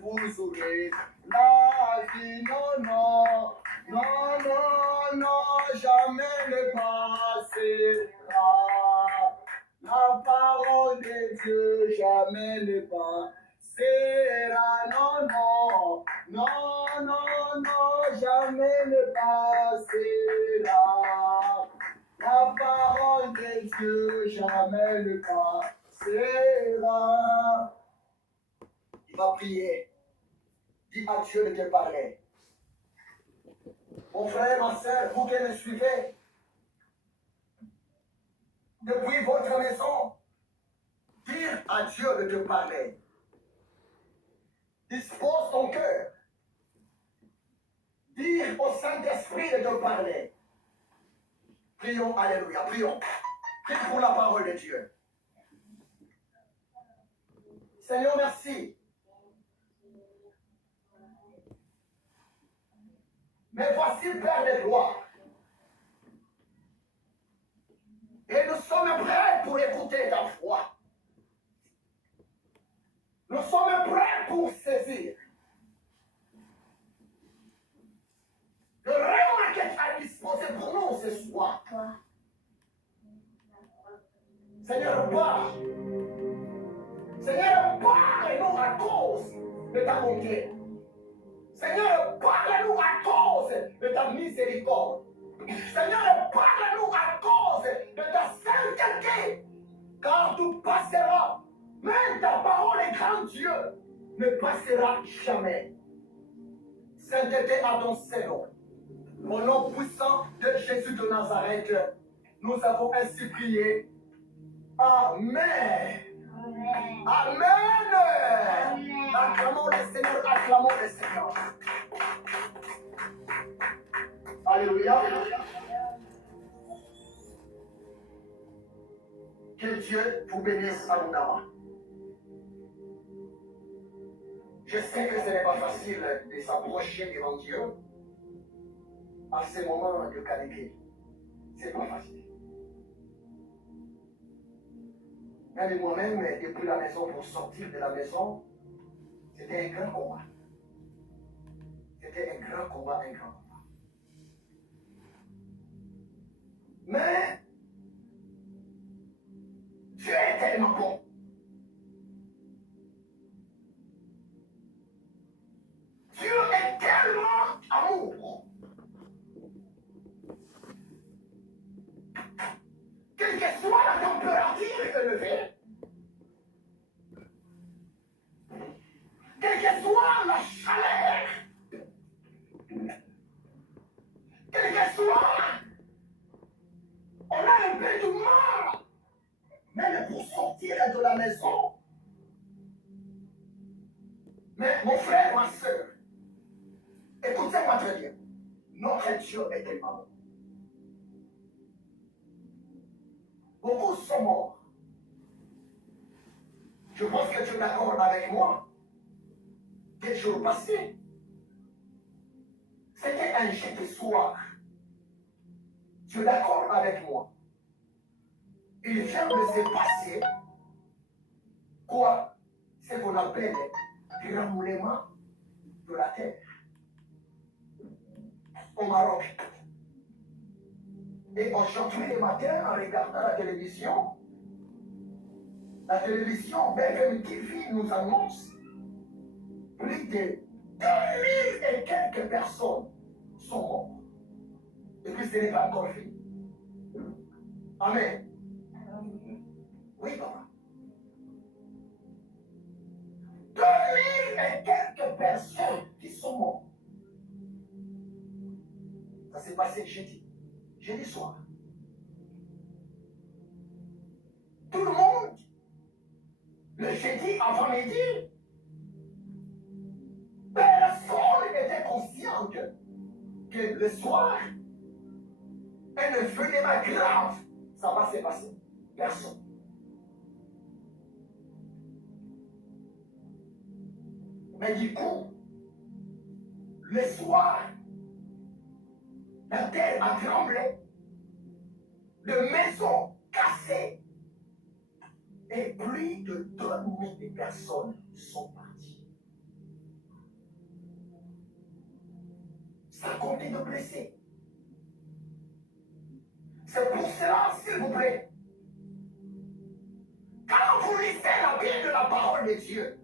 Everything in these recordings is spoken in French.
vous aurez la vie. Non, non, non, non, non, jamais ne passera. La parole de Dieu jamais ne passera. Non, non, non, non, non, jamais ne passera. La parole de Dieu jamais ne passera. Il va prier. Dis à Dieu de te parler. Mon frère, ma soeur, vous qui me suivez, depuis votre maison, dire à Dieu de te parler. Dispose ton cœur. Dire au Saint-Esprit de te parler. Prions, alléluia, prions. Prie pour la parole de Dieu. Seigneur, merci. Mais voici, Père de gloire. Et nous sommes prêts pour écouter ta voix. Nous sommes prêts pour saisir le règlement que tu as disposé pour nous ce soir. Seigneur, parle. Seigneur, parle-nous à cause de ta bonté. Seigneur, parle-nous à cause de ta miséricorde. Seigneur, parle-nous à cause de ta sainteté. Car tout passera. Mais ta parole est grand Dieu ne passera jamais. Sainteté à ton Seigneur. Au nom puissant de Jésus de Nazareth, nous avons ainsi prié. Amen. Amen. Amen. Acclamons le Seigneur, acclamons le Seigneur. Alléluia. Que Dieu vous bénisse abondamment. Je sais que ce n'est pas facile de s'approcher devant Dieu à ces moments de qualité. C'est pas facile. Même moi-même, depuis la maison, pour sortir de la maison, c'était un grand combat. C'était un grand combat, un grand combat. Mais Dieu est tellement bon. Dieu est tellement amour. Quelle que soit la température élevée, quelle que soit la chaleur, quelle que soit, on a un peu de mal, même pour sortir de la maison. Mais mon frère, ma soeur, écoutez-moi très bien. Notre Dieu est tellement bon. Beaucoup sont morts. Je pense que tu es d'accord avec moi. Des jours passés, c'était un jeudi soir. Tu es d'accord avec moi? Il vient de se passer quoi? Ce qu'on appelle le tremblement de la terre au Maroc. Et aujourd'hui le matin, en regardant la télévision BFM TV nous annonce plus de 2000 et quelques personnes sont mortes. Et puis ce n'est pas encore fini. Amen. Oui, papa. 2000 et quelques personnes qui sont mortes. Ça s'est passé jeudi soir. Tout le monde, le jeudi avant-midi, personne n'était consciente que le soir, un événement grave, ça va se passer. Personne. Mais du coup, le soir, la terre a tremblé, les maisons cassées, et plus de 2000 personnes sont parties. Ça continue de blesser. C'est pour cela, s'il vous plaît, quand vous lisez la Bible, la parole de Dieu,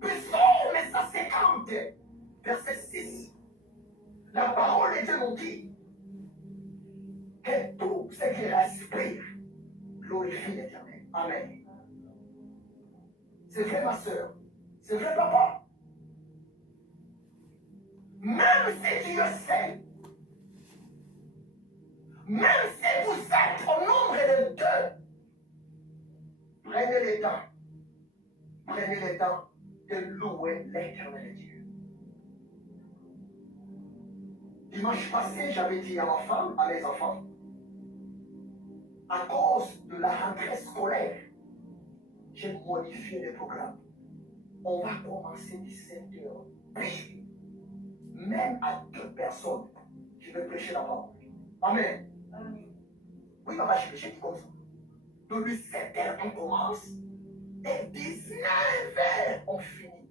Psaume 150, verset 6, la parole de Dieu nous dit que tout ce qui respire glorifie l'Éternel. Amen. C'est vrai, ma soeur. C'est vrai, papa. Même si Dieu sait, même si vous êtes au nombre de deux, prenez le temps de louer l'Éternel Dieu. Dimanche passé, j'avais dit à ma femme, à mes enfants, à cause de la rentrée scolaire, j'ai modifié le programme. On va commencer 17h. Puis, même à 2 personnes, je vais prêcher la parole. Amen. Oui, papa, j'ai dit comme ça. De 17h, on commence, et 19h, on finit.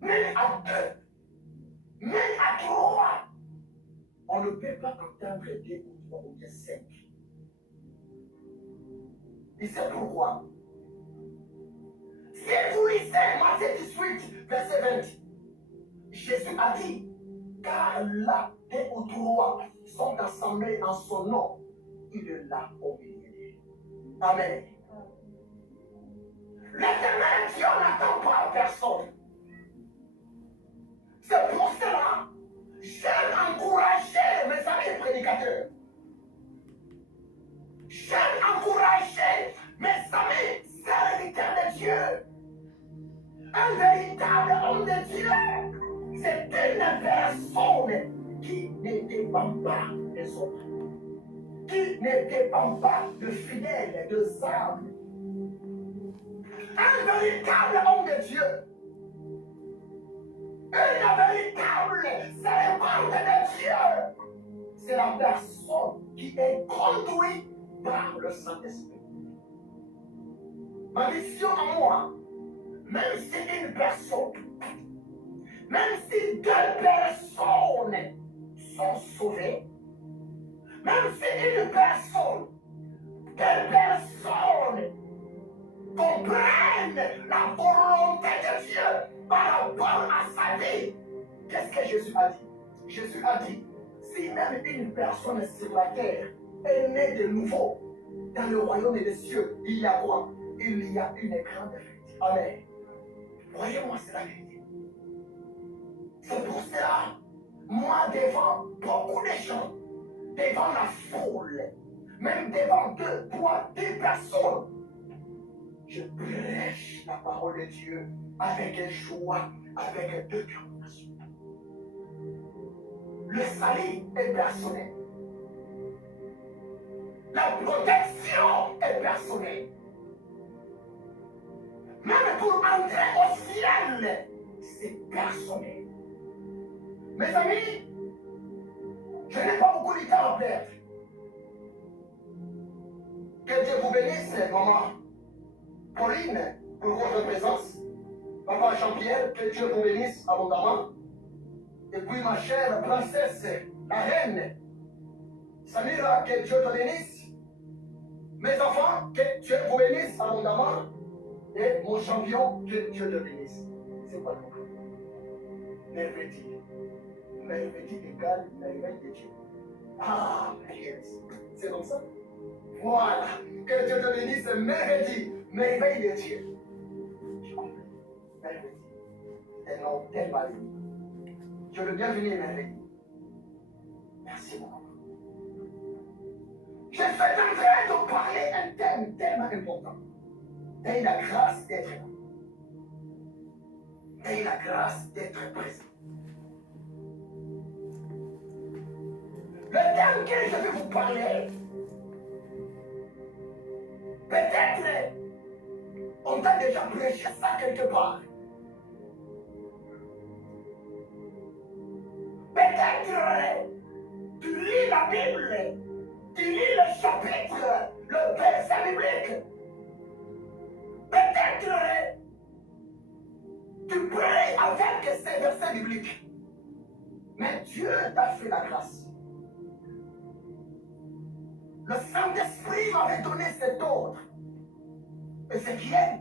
Même à 2, même à 3, on ne peut pas entendre 2 ou 3 ou bien 5. Et c'est pourquoi, si vous lisez Matthieu 18, verset 20, Jésus a dit, car là, 2 ou 3 sont assemblés en son nom, il est là au milieu d'eux. Amen. L'Éternel Dieu n'attend pas personne. C'est pour cela, j'aime encourager mes amis prédicateurs. J'aime encourager mes amis serviteurs de Dieu. Un véritable homme de Dieu, c'est une personne qui ne dépend pas des autres, qui ne dépend pas de fidèles, de âmes. Un véritable homme de Dieu, une véritable servante de Dieu, c'est la personne qui est conduite par le Saint-Esprit. Ma mission à moi, même si une personne, même si 2 personnes sont sauvées, même si une personne, 2 personnes comprennent la volonté de Dieu par rapport à sa vie, qu'est-ce que Jésus a dit? Jésus a dit, si même une personne sur la terre est née de nouveau, dans le royaume des cieux, il y a quoi? Il y a une grande fête. Amen. Voyez-moi, c'est la vérité. C'est pour cela, moi, devant beaucoup de gens, devant la foule, même devant 2, 3, 10 personnes, je prêche la parole de Dieu avec joie, avec détermination. Le salut est personnel. La protection est personnelle. Même pour entrer au ciel, c'est personnel. Mes amis, je n'ai pas beaucoup de temps à perdre. Que Dieu vous bénisse, maman Pauline, pour votre présence. Papa Jean-Pierre, que Dieu vous bénisse abondamment. Et puis ma chère princesse, la reine, Samira, que Dieu te bénisse. Mes enfants, que Dieu vous bénisse abondamment. Et mon champion, que Dieu te bénisse. C'est quoi le nom? Merveille. Merveille égale merveille de Dieu. Ah, yes. C'est comme ça. Voilà. Que Dieu te bénisse, merveille. Merveille de Dieu. Merveille. Un nom tellement libre. Dieu le bienvenu, merveille. Merci beaucoup. Je suis en train de parler un thème tellement important. Ayez la grâce d'être là. Ayez la grâce d'être présent. Le thème que je vais vous parler, peut-être on t'a déjà prêché ça quelque part. Peut-être tu lis la Bible, tu lis le chapitre, le verset biblique. Peut-être tu prêches avec ces versets bibliques. Mais Dieu t'a fait la grâce. Le Saint-Esprit m'avait donné cet ordre. Ézéchiel,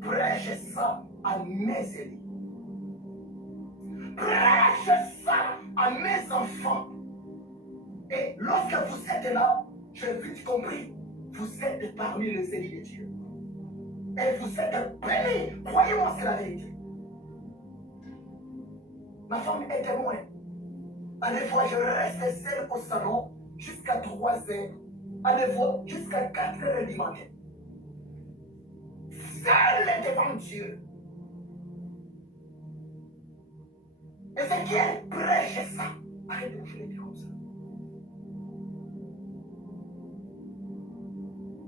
prêche ça à mes élus. Prêche ça à mes enfants. Et lorsque vous êtes là, j'ai vite compris, vous êtes parmi les élus de Dieu. Et vous êtes bénis. Croyez-moi, c'est la vérité. Ma femme est témoin. À des fois, je reste seule au salon jusqu'à 3 heures. À des fois, jusqu'à 4 heures du matin. Seule devant Dieu. Ézéchiel prêche ça. Arrêtez de jouer comme ça.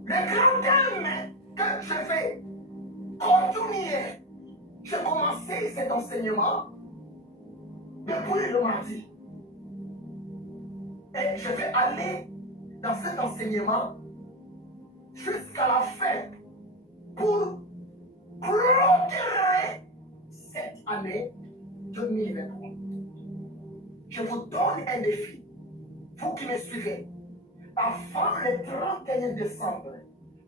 Le grand thème que je vais continuer, j'ai commencé cet enseignement depuis le mardi. Et je vais aller dans cet enseignement jusqu'à la fin pour clôturer cette année 2023. Je vous donne un défi, vous qui me suivez. Avant le 31 décembre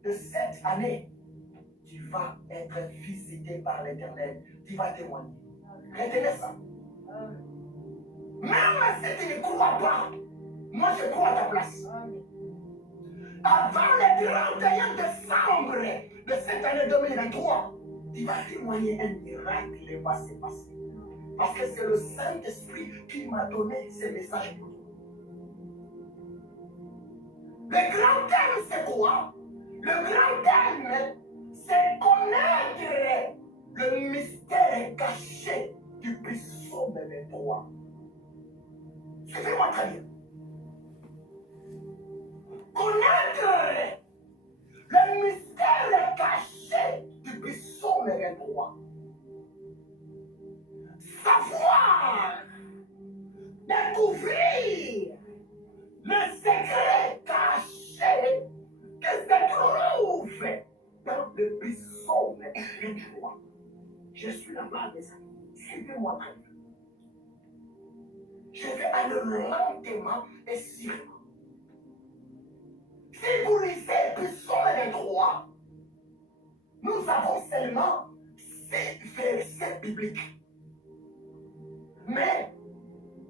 de cette année, tu vas être visité par l'Éternel. Tu vas témoigner. Retenez ça. Même si tu ne crois pas, moi je crois à ta place. Avant le 31 décembre de cette année 2023, tu vas témoigner un miracle qui va se passer. Parce que c'est le Saint-Esprit qui m'a donné ce message. Le grand thème, c'est quoi? Le grand thème, c'est connaître le mystère caché du psaume 23. Suivez-moi très bien. Connaître le mystère caché du psaume 23. Savoir, découvrir le secret caché qui se trouve dans le psaume 23. Je suis là-bas, mes amis. Suivez-moi très bien. Je vais aller lentement et sûrement. Si vous lisez psaume 23, nous avons seulement 6 versets bibliques. Mais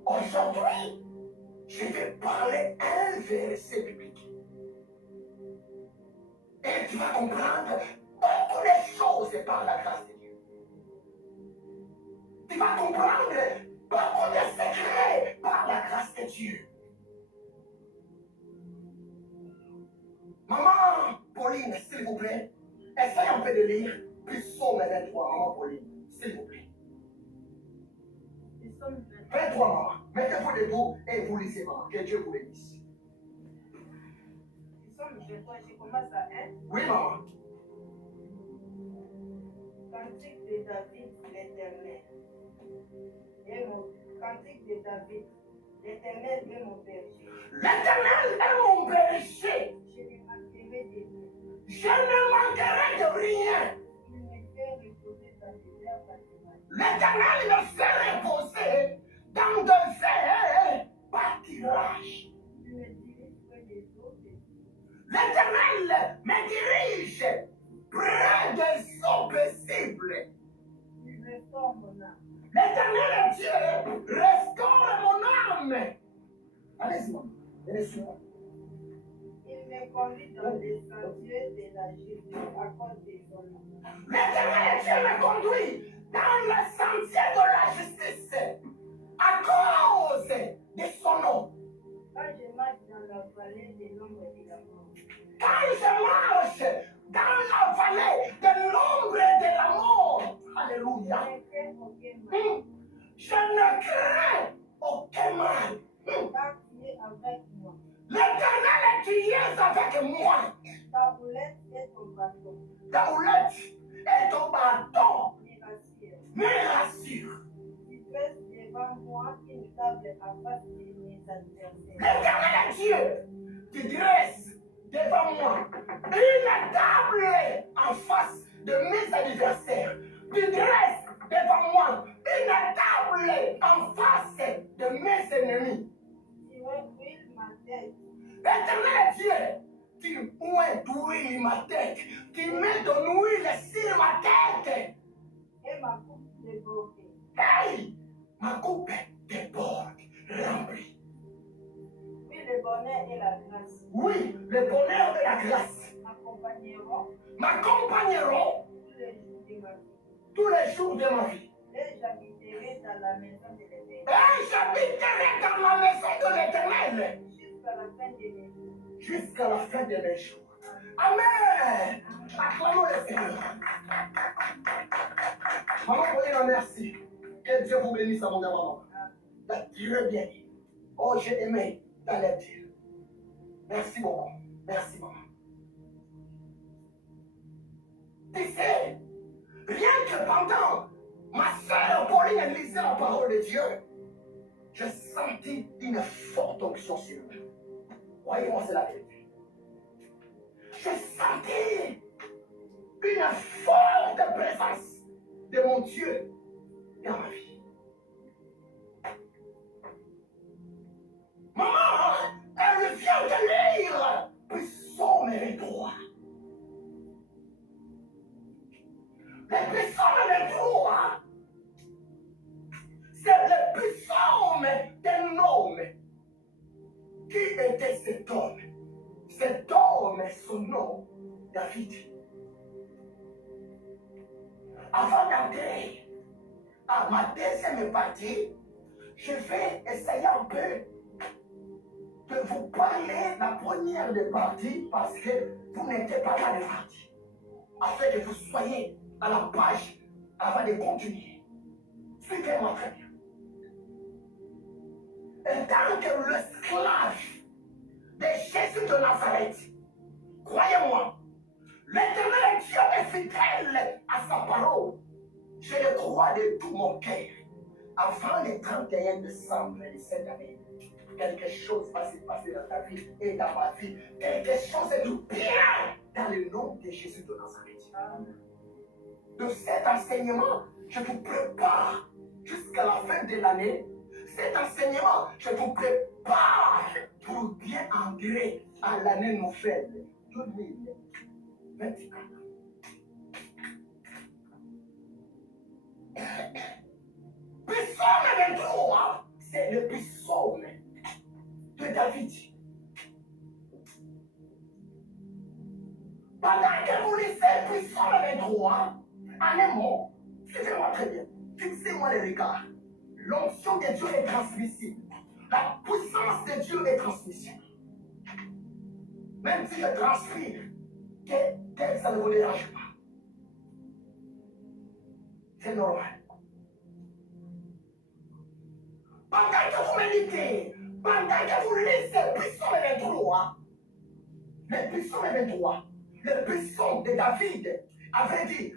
aujourd'hui, je vais parler un verset biblique. Et tu vas comprendre beaucoup de choses par la grâce de Dieu. Tu vas comprendre beaucoup de secrets par la grâce de Dieu. Maman Pauline, s'il vous plaît, essaye un peu de lire Psaume 23, maman Pauline, s'il vous plaît. 23, maman. Mettez-vous debout et vous lisez, maman. Que Dieu vous bénisse. Psaume 23, je commence à 1. Oui, maman. Cantique de David, l'Éternel. Et mon cantique de David, l'Éternel est mon berger. L'Éternel est mon berger. Je ne manquerai de rien. Je ne manquerai de rien. Il me fait reposer dans de verts pâturages. L'Éternel me fait reposer dans de verts pâturages. Il me dirige près des eaux de vie. L'Éternel me dirige près des eaux paisibles. Il restaure mon âme. L'Éternel Dieu restaure mon âme. Allez-y, maman. Laissez-moi. Il me conduit dans les sentiers de la justice à cause de son nom. L'Éternel Dieu me conduit dans le sentier de la justice à cause de son nom. Quand je marche dans la vallée de l'ombre de la mort, Quand je marche dans la vallée de l'ombre de la mort, alléluia, je ne crains aucun mal, je ne crains aucun mal. car tu es avec moi. L'Éternel tu es avec moi. Ta houlette et ton bâton Ta houlette et ton bâton me rassurent. me rassurent. Tu dresses devant moi une table à face de mes adversaires. L'Éternel Dieu, tu dresses devant moi une table en face de mes adversaires. Tu dresses devant moi une table en face de mes ennemis. Tu huiles ma tête. Éternel Dieu, tu huiles ma tête, tu mets de l'huile sur ma tête. Et ma coupe déborde. Hey, ma coupe déborde, remplie. Oui, le bonheur et la grâce Oui, le bonheur et la grâce m'accompagneront tous les jours de ma vie. Et j'habiterai dans la maison de l'Éternel. Et j'habiterai dans la maison de l'Éternel Jusqu'à la fin de mes jours. jusqu'à la fin de mes jours. Amen. Acclamons le Seigneur. Maman, Paulina, merci. Que Dieu vous bénisse à mon maman. T'as très bien dit. Oh, j'ai aimé ta lecture. Merci beaucoup. Merci, maman. Tu sais, rien que pendant ma soeur Pauline lisait la parole de Dieu, j'ai senti une forte onction sur eux. Croyez-moi, c'est la vérité. J'ai senti une forte présence de mon Dieu dans ma vie. Maman, elle vient de lire Psaume 23. Le Psaume 23, c'est le psaume d'un homme. Qui était cet homme? Cet homme, son nom, David. Avant d'entrer à ma deuxième partie, je vais essayer un peu de vous parler la première des parties parce que vous n'étiez pas là des parties. Afin que vous soyez à la page avant de continuer. Suivez-moi très bien. En tant que l'esclave de Jésus de Nazareth, croyez-moi, l'Éternel Dieu est fidèle à sa parole. Je le crois de tout mon cœur. Avant le 31 décembre de cette année, quelque chose va se passer dans ta vie et dans ma vie. Quelque chose de bien dans le nom de Jésus de Nazareth. De cet enseignement, je vous prépare jusqu'à la fin de l'année. Cet enseignement, je vous prépare pour bien entrer à l'année nouvelle 2024. Psaume 23, c'est le psaume de David. Pendant que vous lisez Psaume 23, en un mot, suivez-moi très bien, fixez-moi les regards. L'onction de Dieu est transmissible. La puissance de Dieu est transmissible. Même si je transpire, que ça ne vous dérange pas. C'est normal. Pendant que vous méditez, pendant que vous lisez Psaume 23, le Psaume 23, le psaume de David, à vrai dire,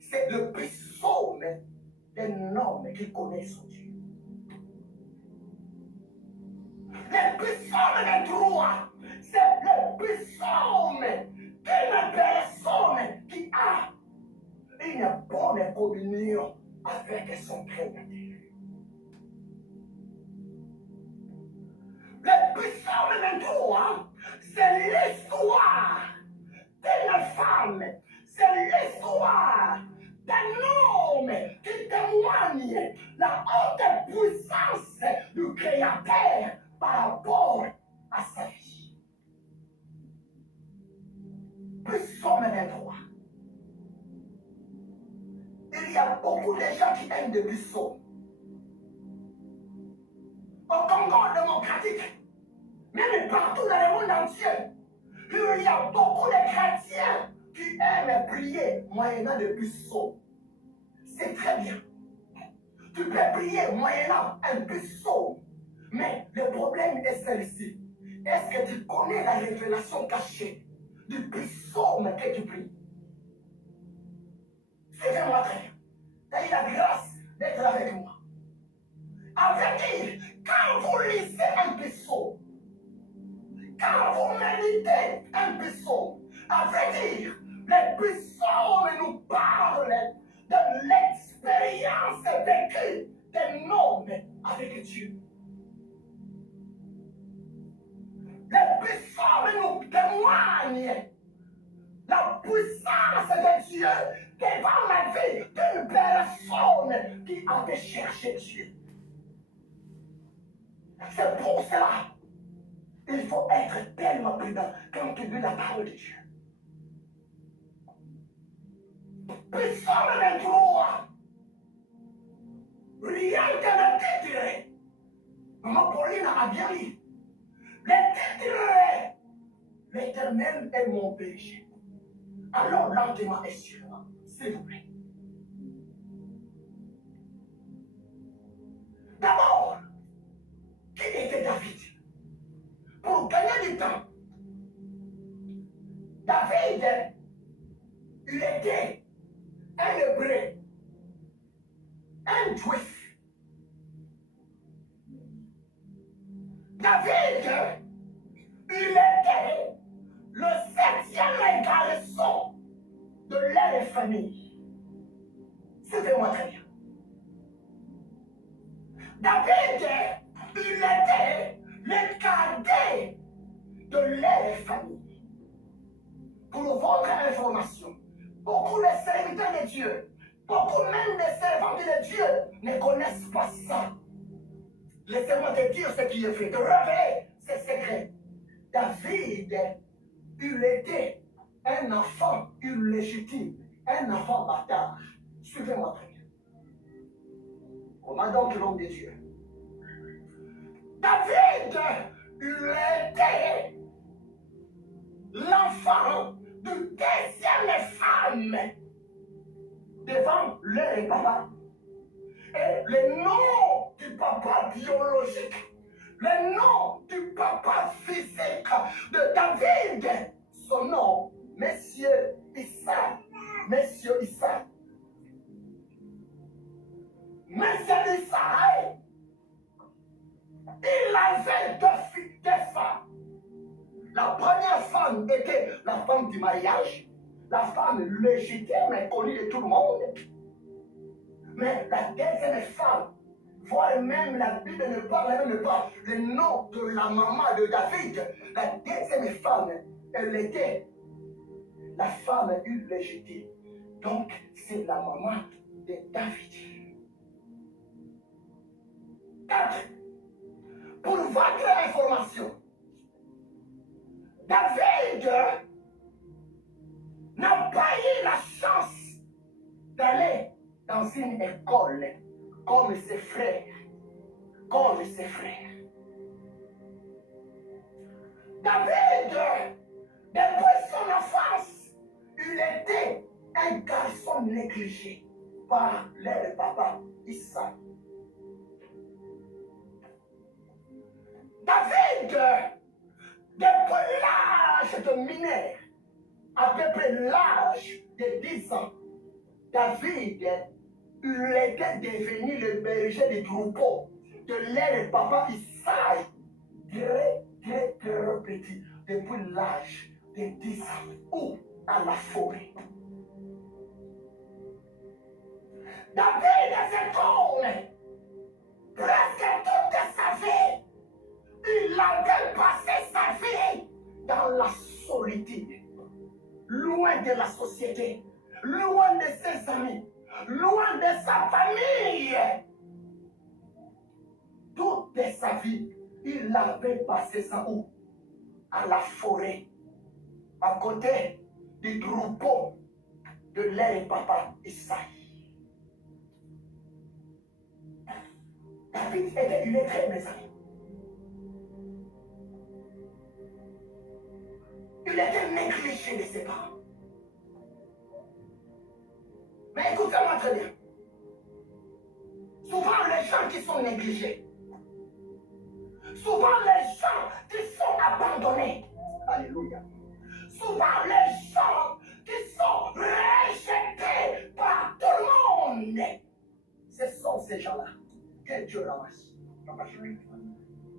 c'est le psaume d'un homme qui connaît son Dieu. Le psaume 23, c'est le psaume d'une personne qui a une bonne communion avec son Créateur. Le psaume 23, c'est l'histoire d'une femme, c'est l'histoire d'un homme qui témoigne la haute puissance du Créateur par rapport à sa vie. Psaume 23. Il y a beaucoup de gens qui aiment des psaumes. Au Congo démocratique, même partout dans le monde entier, il y a beaucoup de chrétiens qui aiment prier moyennant des psaumes. C'est très bien. Tu peux prier moyennant un psaume. Mais le problème est celui-ci. Est-ce que tu connais la révélation cachée du psaume que tu pries? Suivez-moi très bien. Tu as eu la grâce d'être avec moi. À vrai dire, quand vous lisez un psaume, quand vous méditez un psaume, à vrai dire, les psaumes nous parlent de l'expérience à te chercher Dieu. C'est pour cela il faut être tellement prudent quand tu lis la parole de Dieu. Psaume 23. Rien que le titre. Maman Pauline a bien lu. Le titre est l'Éternel est mon péché. Alors lentement et sûrement, s'il vous plaît. D'abord, qui était David? Pour gagner du temps, David, il était un Hébreu, un Juif. David, il était le 7e garçon de leur famille. Suivez-moi très bien. David, il était le cadet de leur famille. Pour votre information, beaucoup de serviteurs de Dieu, beaucoup même de servants de Dieu ne connaissent pas ça. Laissez-moi te dire ce qui est fait, te révéler ces secrets. David, il était un enfant illégitime, un enfant bâtard. Suivez-moi très bien. Comment donc l'homme de Dieu? David, il était l'enfant du 2e femme devant leur papa. Et le nom du papa biologique, le nom du papa physique de David, son nom, Monsieur Issa. Monsieur Issa. Monsieur Issa, il avait deux femmes. La première femme était la femme du mariage, la femme légitime et connue de tout le monde. Mais la deuxième femme, voire même la Bible ne parle même pas le nom de la maman de David. La deuxième femme, elle était la femme illégitime. Donc, c'est la maman de David. 4. Pour votre information, David n'a pas eu la chance d'aller dans une école comme ses frères. David, depuis son enfance, il était un garçon négligé par leur papa Issa. David, depuis l'âge de mineur, à peu près l'âge de 10 ans, David, il était devenu le berger des troupeaux de leur papa Isaïe, très petit, depuis l'âge de 10 ans, ou à la forêt. David se tourne presque toute sa vie. Il avait passé sa vie dans la solitude, loin de la société, loin de ses amis, loin de sa famille. Toute sa vie, il avait passé ça où? À la forêt, à côté du troupeau de leur papa Isaïe. David était illettré, mes amis. Il était négligé de ses parents. Mais écoutez-moi très bien. Souvent, les gens qui sont négligés, souvent les gens qui sont abandonnés, alléluia, souvent les gens qui sont rejetés par tout le monde, ce sont ces gens-là que Dieu ramasse.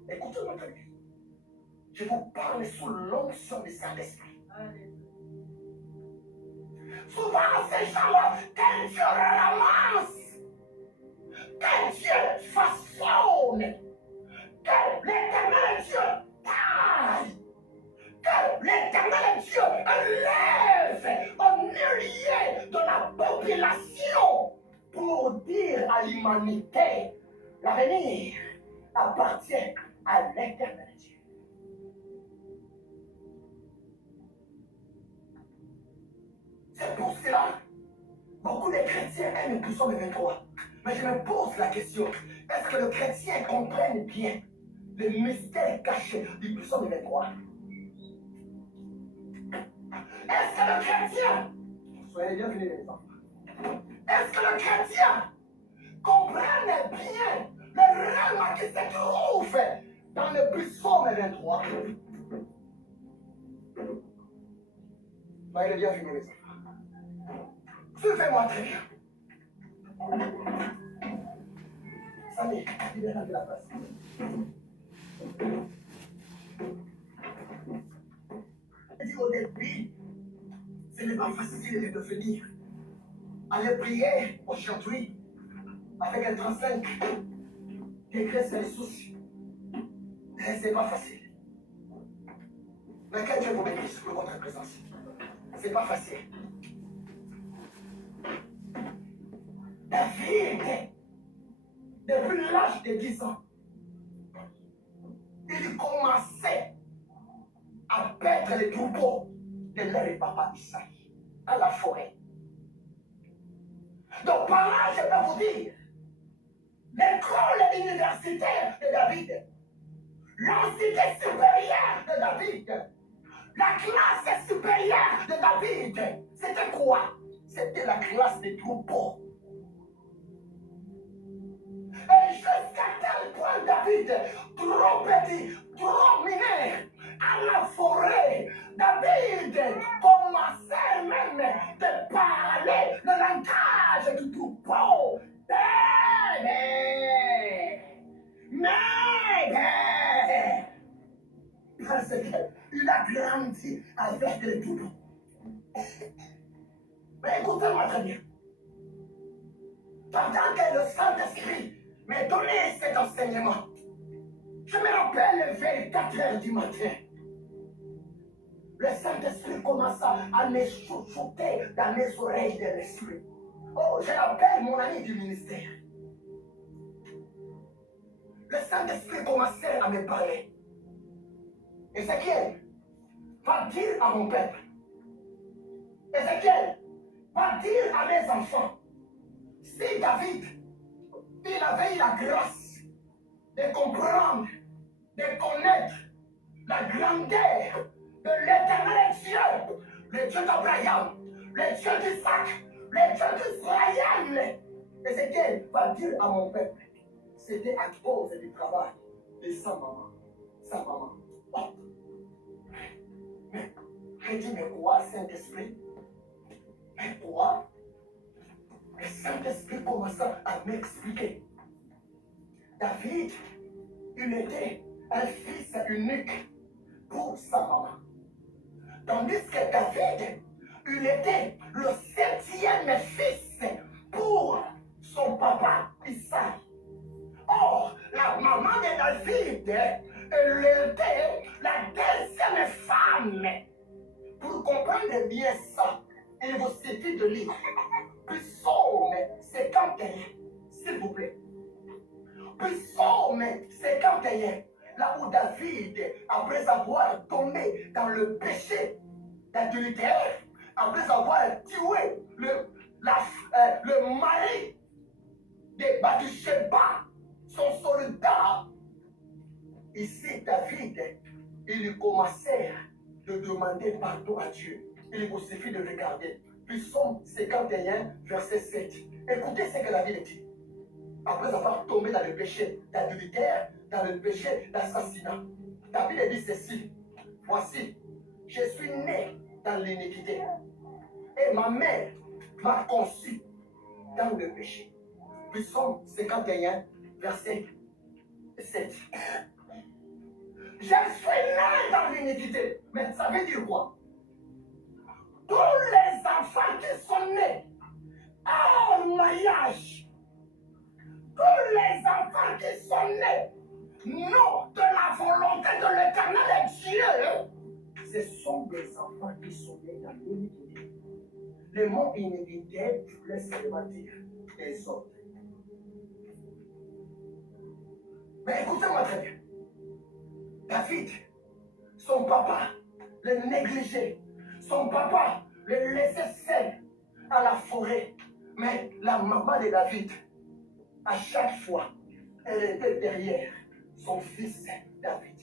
Écoutez-moi très bien. Je vous parle sous l'onction du Saint-Esprit. Souvent, ces gens-là, quand Dieu ramasse, que Dieu façonne, que l'Éternel Dieu taille, que l'Éternel Dieu enlève au milieu de la population pour dire à l'humanité, l'avenir appartient à l'éternel Dieu. C'est pour cela, beaucoup de chrétiens aiment le psaume 23. Mais je me pose la question, est-ce que le chrétien comprenne bien le mystère caché du psaume 23? Est-ce que le chrétien, soyez bienvenus les enfants, est-ce que le chrétien comprenne bien le rêve qui se trouve dans le psaume 23? Soyez bienvenus les enfants. Suivez-moi très bien. Samy, libérez de la place. Je dis au début, ce n'est pas facile de devenir. Aller prier aujourd'hui avec un 35 degrés Celsius. C'est pas facile. Mais que Dieu vous bénisse pour votre présence. C'est pas facile. David, depuis l'âge de 10 ans, il commençait à perdre les troupeaux de leur papa Isaac à la forêt. Donc par là, je peux vous dire, l'école universitaire de David, l'entité supérieure de David, la classe supérieure de David, c'était quoi? C'était la classe des troupeaux. Et jusqu'à tel point, David, trop petit, trop mineur, à la forêt, David commençait même de parler le langage du troupeau. Parce qu'il a grandi avec le troupeau. Mais écoutez-moi très bien. Pendant que le Saint-Esprit m'a donné cet enseignement, je me rappelle vers 4 heures du matin. Le Saint-Esprit commença à me chuchoter dans mes oreilles de l'esprit. Oh, je l'appelle mon ami du ministère. Le Saint-Esprit commençait à me parler. Ézéchiel, va dire à mon peuple. Ézéchiel, va dire à mes enfants. Si David, il avait eu la grâce de comprendre, de connaître la grandeur de l'éternel Dieu, le Dieu d'Abraham, le Dieu d'Isaac, le Dieu d'Israël. Ézéchiel va dire à mon peuple, c'était à cause du travail de sa maman. Sa maman. Oh. Mais, je dis, mais quoi, Saint-Esprit? Mais quoi? Le Saint-Esprit commença à m'expliquer. David, il était un fils unique pour sa maman. Tandis que David, il était le 7e fils pour son papa Isaac. Or, la maman de David, elle était la 2e femme. Pour comprendre bien ça, il vous suffit de lire Psaume 51, s'il vous plaît. Psaume 51, là où David, après avoir tombé dans le péché d'adultère, après avoir tué le mari de Bathsheba, son soldat, ici David, il commençait de demander pardon à Dieu. Il vous suffit de regarder. Psaume 51, verset 7. Écoutez ce que David dit. Après avoir tombé dans le péché d'adultère, dans le péché d'assassinat, David dit ceci. Voici, je suis né dans l'iniquité. Et ma mère m'a conçu dans le péché. Psaume 51, verset 7. Je suis né dans l'iniquité. Mais ça veut dire quoi? Tous les enfants qui sont nés hors mariage, tous les enfants qui sont nés non de la volonté de l'éternel Dieu, ce sont des enfants qui sont nés dans l'iniquité. Le mot iniquité, laissez-moi dire, des autres. Mais écoutez-moi très bien. David, son papa le négligeait. Son papa le laissait seul à la forêt. Mais la maman de David, à chaque fois, elle était derrière son fils David.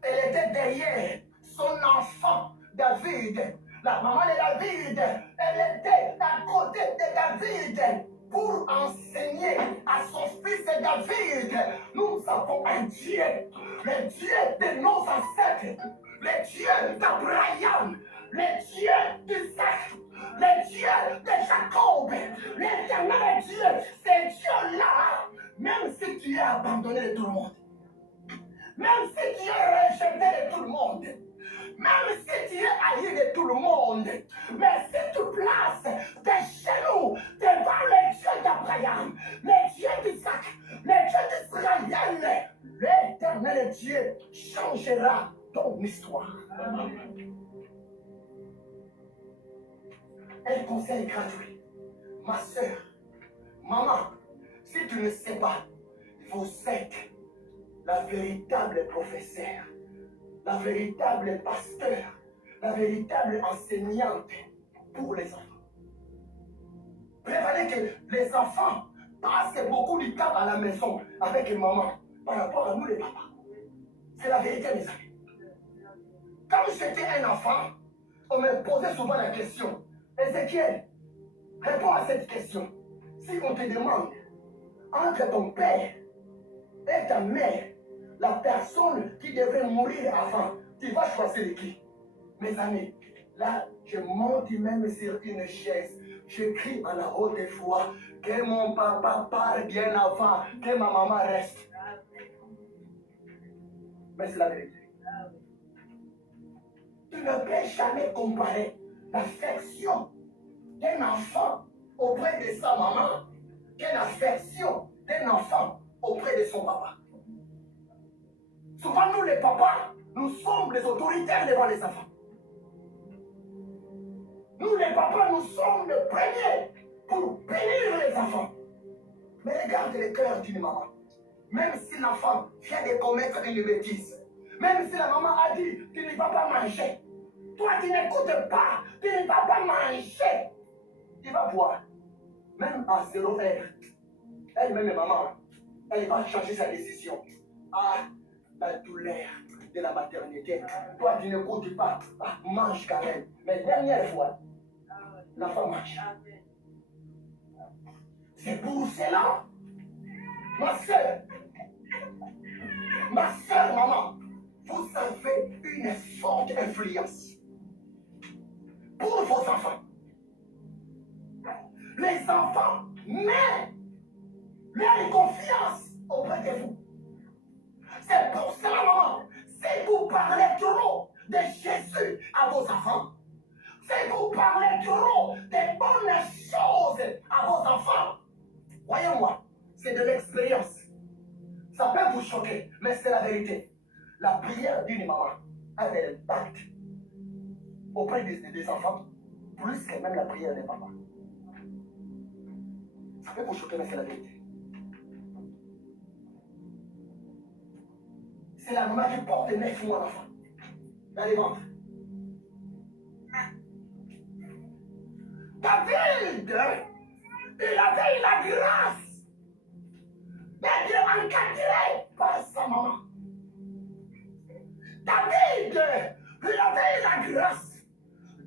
Elle était derrière son enfant David. La maman de David, elle était à côté de David pour enseigner à son fils David. Nous avons un Dieu, le Dieu de nos ancêtres, le Dieu d'Abraham, le Dieu d'Isaac, le Dieu de Jacob, l'éternel Dieu. C'est Dieu-là, même si tu es abandonné de tout le monde, même si tu es rejeté de tout le monde, même si tu es haï de tout le monde, mais si tu places tes genoux devant le Dieu d'Abraham, le Dieu d'Isaac, le Dieu d'Israël, l'éternel Dieu changera ton histoire. Un conseil gratuit. Ma soeur, maman, si tu ne sais pas, vous êtes la véritable professeure, la véritable pasteur, la véritable enseignante pour les enfants. Prévenez que les enfants passent beaucoup de temps à la maison avec les mamans par rapport à nous les papas. C'est la vérité, mes amis. Quand j'étais un enfant, on me posait souvent la question, Ézéchiel, réponds à cette question. Si on te demande entre ton père et ta mère, la personne qui devrait mourir avant, tu vas choisir qui? Mes amis, là, je monte même sur une chaise. Je crie à la haute voix que mon papa part bien avant, que ma maman reste. Mais c'est la vérité. Tu ne peux jamais comparer l'affection d'un enfant auprès de sa maman que l'affection d'un enfant auprès de son papa. Souvent, nous les papas, nous sommes les autoritaires devant les enfants. Nous les papas, nous sommes les premiers pour bénir les enfants. Mais regarde le cœur d'une maman. Même si l'enfant vient de commettre une bêtise, même si la maman a dit tu ne vas pas manger, toi tu n'écoutes pas, tu ne vas pas manger, tu vas voir. Même à 0 heure, elle-même maman, elle va changer sa décision. Ah, la douleur de la maternité. Toi tu n'écoutes pas, ah, mange quand même. Mais dernière fois, l'enfant mange. C'est pour cela, ma soeur, maman, vous avez une forte influence pour vos enfants. Les enfants mettent leur confiance auprès de vous. C'est pour cela, maman, si vous parlez trop de Jésus à vos enfants, si vous parlez trop de bonnes choses à vos enfants, voyez-moi, c'est de l'expérience. Ça peut vous choquer, mais c'est la vérité. La prière d'une maman a un impact auprès des enfants, plus que même la prière des papas. Ça peut vous choquer, mais c'est la vérité. C'est la maman qui porte 9 mois l'enfant dans les ventres. David, il avait la grâce d'être encadré par sa maman. David, il avait la grâce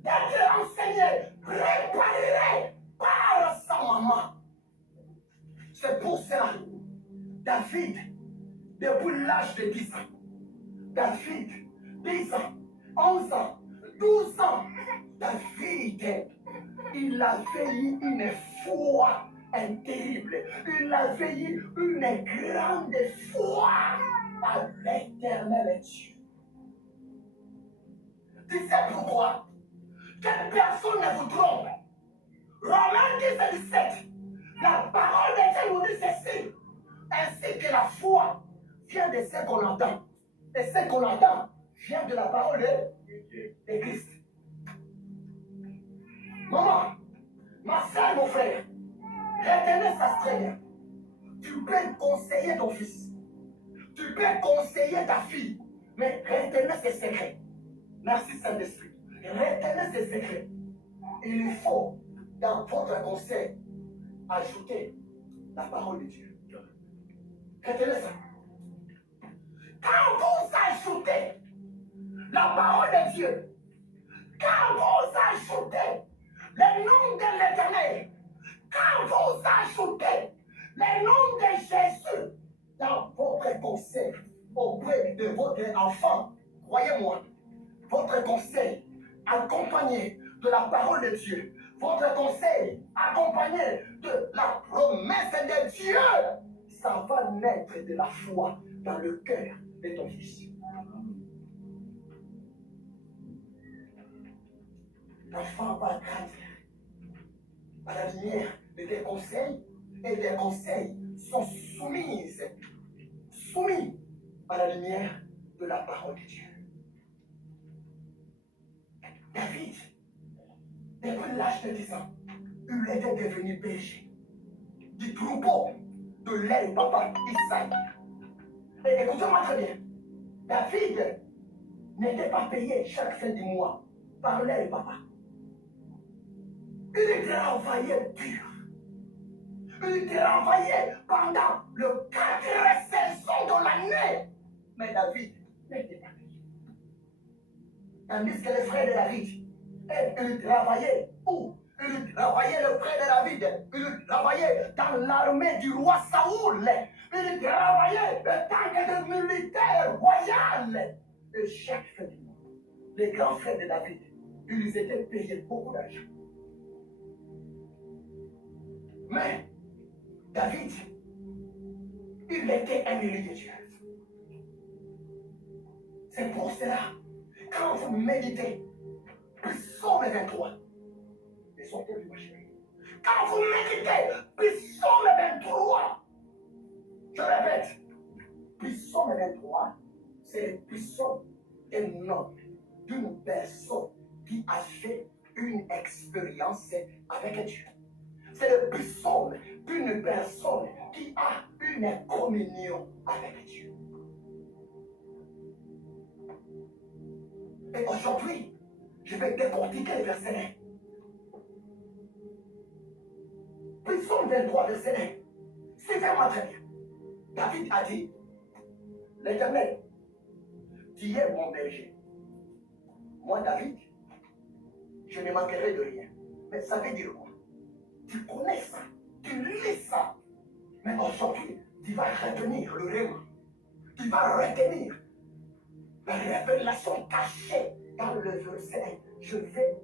d'être enseigné, préparé par sa maman. C'est pour cela, David, depuis l'âge de 10 ans, David, 10 ans, 11 ans, 12 ans, David, il avait eu une foi terrible. Il avait eu une grande foi à l'éternel Dieu. Tu sais pourquoi? Que personne ne vous trompe. Romains 10 et 17, la parole de Dieu nous dit ceci. Ainsi que la foi vient de ce qu'on entend. Et ce qu'on entend vient de la parole de Christ. Maman, ma soeur, mon frère, retenez ça très bien. Tu peux conseiller ton fils. Tu Tu peux conseiller ta fille, mais retenez ses secrets. Merci Saint-Esprit. Retenez ses secrets. Il faut, dans votre conseil, ajouter la parole de Dieu. Retenez ça. Quand vous ajoutez la parole de Dieu, quand vous ajoutez le nom de l'Éternel, quand vous ajoutez le nom de Jésus dans votre conseil auprès de votre enfant, croyez-moi, votre conseil accompagné de la parole de Dieu, votre conseil accompagné de la promesse de Dieu, ça va naître de la foi dans le cœur de ton fils. L'enfant va grandir à la lumière de tes conseils, et tes conseils sont soumis à la lumière de la parole de Dieu. David, depuis l'âge de 10 ans, il était devenu berger du troupeau de l'aile papa Isaïe. Et écoutez-moi très bien, David n'était pas payé chaque fin du mois par l'aile papa. Il travaillait dur. Il travaillait pendant le 4 saisons de l'année. Mais David n'était pas payé. Tandis que les frères de David, ils travaillaient où? Ils travaillaient le frère de David. Ils travaillaient dans l'armée du roi Saoul. Ils travaillaient en tant que des militaires royaux. Et chaque fin du mois, les grands frères de David, ils étaient payés beaucoup d'argent. Mais David, il était un élu de Dieu. C'est pour cela, quand vous méditez, Psaume 23, les sortez du marché. Quand vous méditez, Psaume 23, je répète, Psaume 23, c'est le psaume d'un homme, d'une personne qui a fait une expérience avec Dieu. C'est le psaume d'une personne qui a une communion avec Dieu. Et aujourd'hui, je vais décortiquer le verset 1. Psaume 23, verset 1. Suivez-moi très bien. David a dit, l'Éternel, tu es mon berger. Moi, David, je ne manquerai de rien. Mais ça veut dire quoi? Tu connais ça, tu lis ça. Mais aujourd'hui, tu vas retenir le rêve. Tu vas retenir la révélation cachée dans le verset 1. Je vais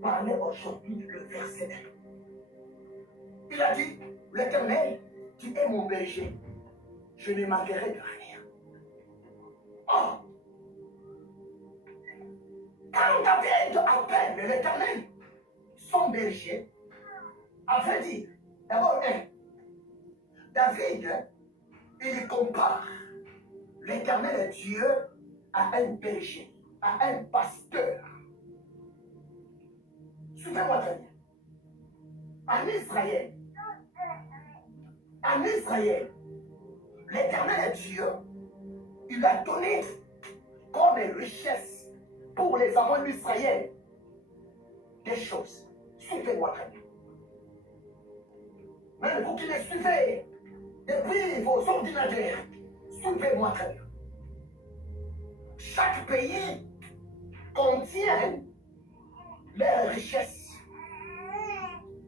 parler aujourd'hui du verset 1. Il a dit, l'Éternel, tu es mon berger. Je ne manquerai de rien. Oh! Quand David appelle l'Éternel son berger, avait dit, d'abord, David, il compare l'Éternel Dieu à un berger, à un pasteur. Suivez-moi très bien. En Israël, l'Éternel Dieu, il a donné comme richesse pour les enfants d'Israël des choses. Suivez-moi très bien. Même vous qui les suivez depuis vos ordinateurs, suivez-moi très bien. Chaque pays contient leurs richesses.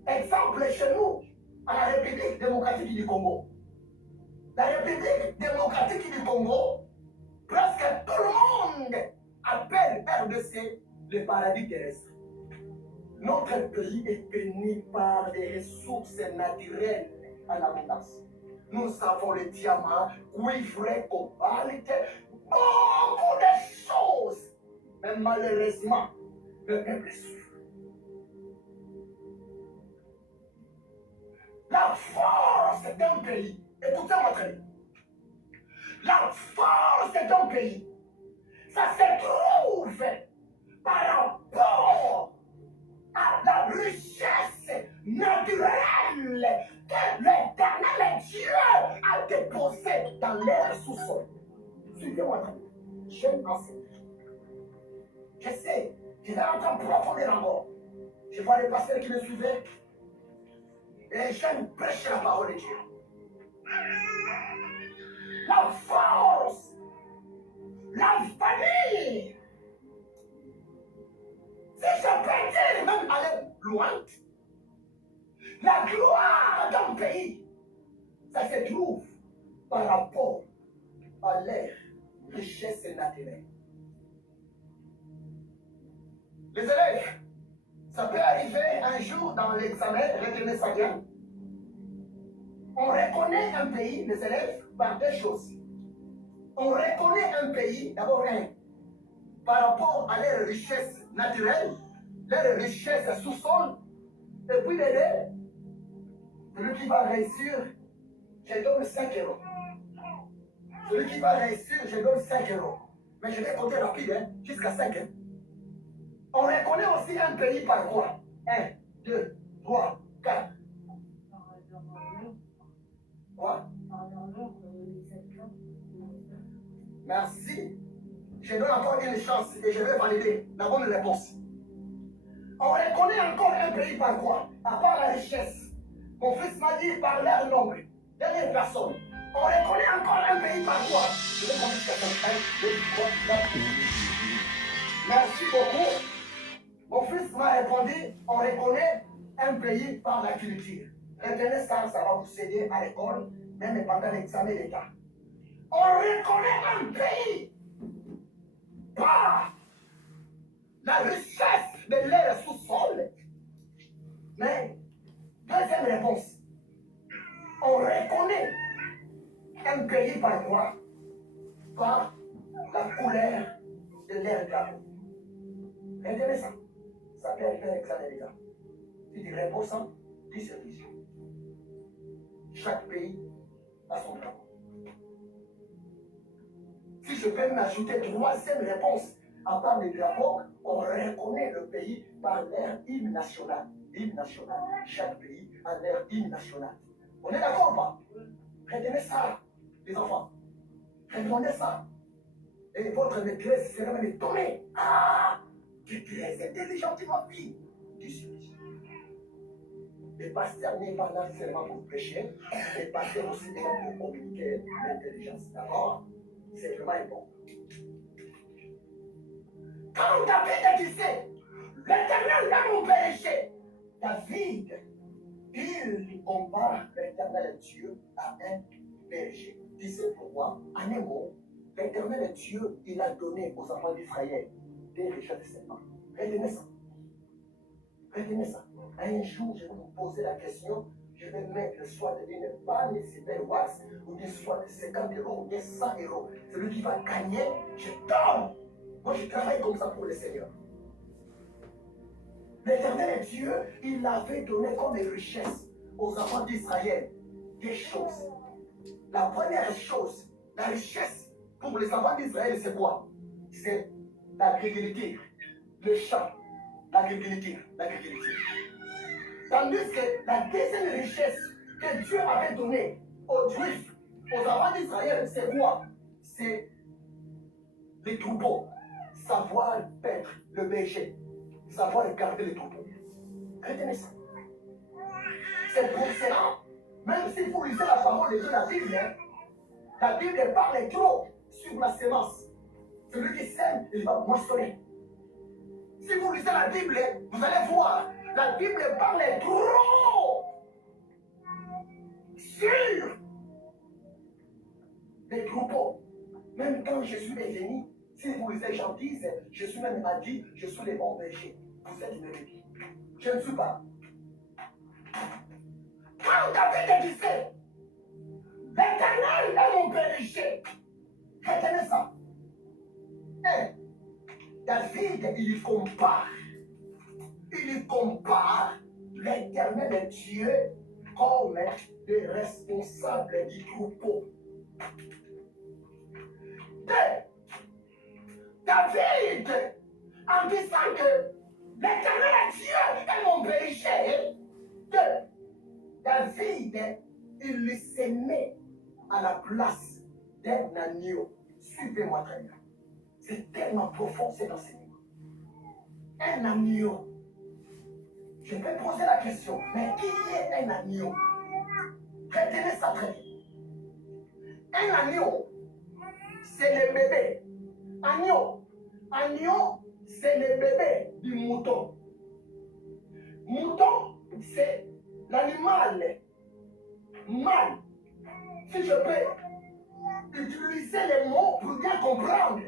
Exemple chez nous, à la République démocratique du Congo. La République démocratique du Congo, presque tout le monde appelle RDC le paradis terrestre. Notre pays est béni par des ressources naturelles en abondance. Nous avons le diamant, cuivre, cobalt, beaucoup de choses. Mais malheureusement, le peuple souffre. La force d'un pays, écoutez-moi très bien. La force d'un pays, ça se trouve par rapport à la richesse naturelle que l'Éternel Dieu a déposée dans l'air sous-sol. suivez-moi. Jeune enseignant. Je sais, je vais rentrer en profondeur encore. Je vois les pasteurs qui me suivaient. Et j'aime prêcher la parole de Dieu. La force, la famille. Si je peux dire, même aller loin, la gloire d'un pays, ça se trouve par rapport à leur richesse naturelle. Les élèves, ça peut arriver un jour dans l'examen, retenez ça bien. On reconnaît un pays, les élèves, par deux choses. On reconnaît un pays, d'abord par rapport à leurs richesses naturelles, leurs richesses sous-sol, et puis les deux, celui qui va réussir, je donne 5 euros. Celui qui va réussir, je donne 5 euros. Mais je vais compter rapide, jusqu'à 5. On reconnaît aussi un pays par quoi? 1, 2, 3, 4. Quoi? Merci. Je donne encore une chance et je vais valider la bonne réponse. On reconnaît encore un pays par quoi? À part la richesse. Mon fils m'a dit par leur nombre. Dernière personne. On reconnaît encore un pays par quoi? Je vais compter jusqu'à 5. 1, 2, 3, 4. Merci beaucoup. Mon fils m'a répondu, on reconnaît un pays par la culture. Retenez ça, ça va vous aider à l'école, même pendant l'examen d'État. On reconnaît un pays par la richesse de l'air sous-sol. Mais, deuxième réponse, on reconnaît un pays par quoi? Par la couleur de l'air drapeau. Retenez ça. Ça peut arriver à l'examen d'État. Si tu réponds ça, 10 sur 10. Chaque pays a son drapeau. Si je peux m'ajouter troisième réponse, à part les drapeaux, on reconnaît le pays par leur hymne national. Hymne national. Chaque pays a leur hymne national. On est d'accord ou pas? Retenez ça, les enfants. Retenez ça. Et votre maîtresse sera même étonnée. Ah, tu es très intelligente, ma fille. Tu suis. Le pasteur n'est pas là seulement pour prêcher, le pasteur aussi est là pour communiquer l'intelligence. D'accord? C'est vraiment important. Quand David disait, l'Éternel est mon berger, David, il compare l'Éternel Dieu à un berger. Tu sais pourquoi? En un mot, l'Éternel Dieu, il a donné aux enfants d'Israël des richesses de ses mains. Retenez ça. Retenez ça. Un jour, je vais vous poser la question, je vais mettre soit une panne super wax, ou des soit de 50 euros, ou des 100 euros. Celui qui va gagner, je donne. Moi, je travaille comme ça pour le Seigneur. L'Éternel Dieu, il avait donné comme richesse aux enfants d'Israël des choses. La première chose, la richesse pour les enfants d'Israël, c'est quoi? C'est l'agriculture, le champ, l'agriculture. Tandis que la deuxième richesse que Dieu avait donnée aux Juifs, aux enfants d'Israël, c'est quoi? C'est les troupeaux. Savoir paître le berger. Savoir garder les troupeaux. Retenez ça. C'est pour cela, même si vous lisez la parole de Dieu, la Bible parle trop sur la sémence. Celui qui sème, il va moissonner. Si vous lisez la Bible, vous allez voir, la Bible parle trop sur les troupeaux. Même quand Jésus est venu, si vous lisez Jean 10, Jésus même a dit, je suis le bon berger. Vous êtes une brebis. Je ne suis pas. Quand David disait, l'Éternel est mon berger, retenez ça. Et David, il compare l'Éternel Dieu comme le responsable du troupeau. David, en disant que l'Éternel Dieu est mon berger, David, il se met à la place d'un agneau Suivez-moi très bien. C'est tellement profond cet enseignement. Un agneau. Je vais poser la question, mais qui est un agneau? Retenez ça très bien. Un agneau, c'est le bébé. Agneau. Agneau, c'est le bébé du mouton. Mouton, c'est l'animal mâle. Si je peux utiliser les mots pour bien comprendre.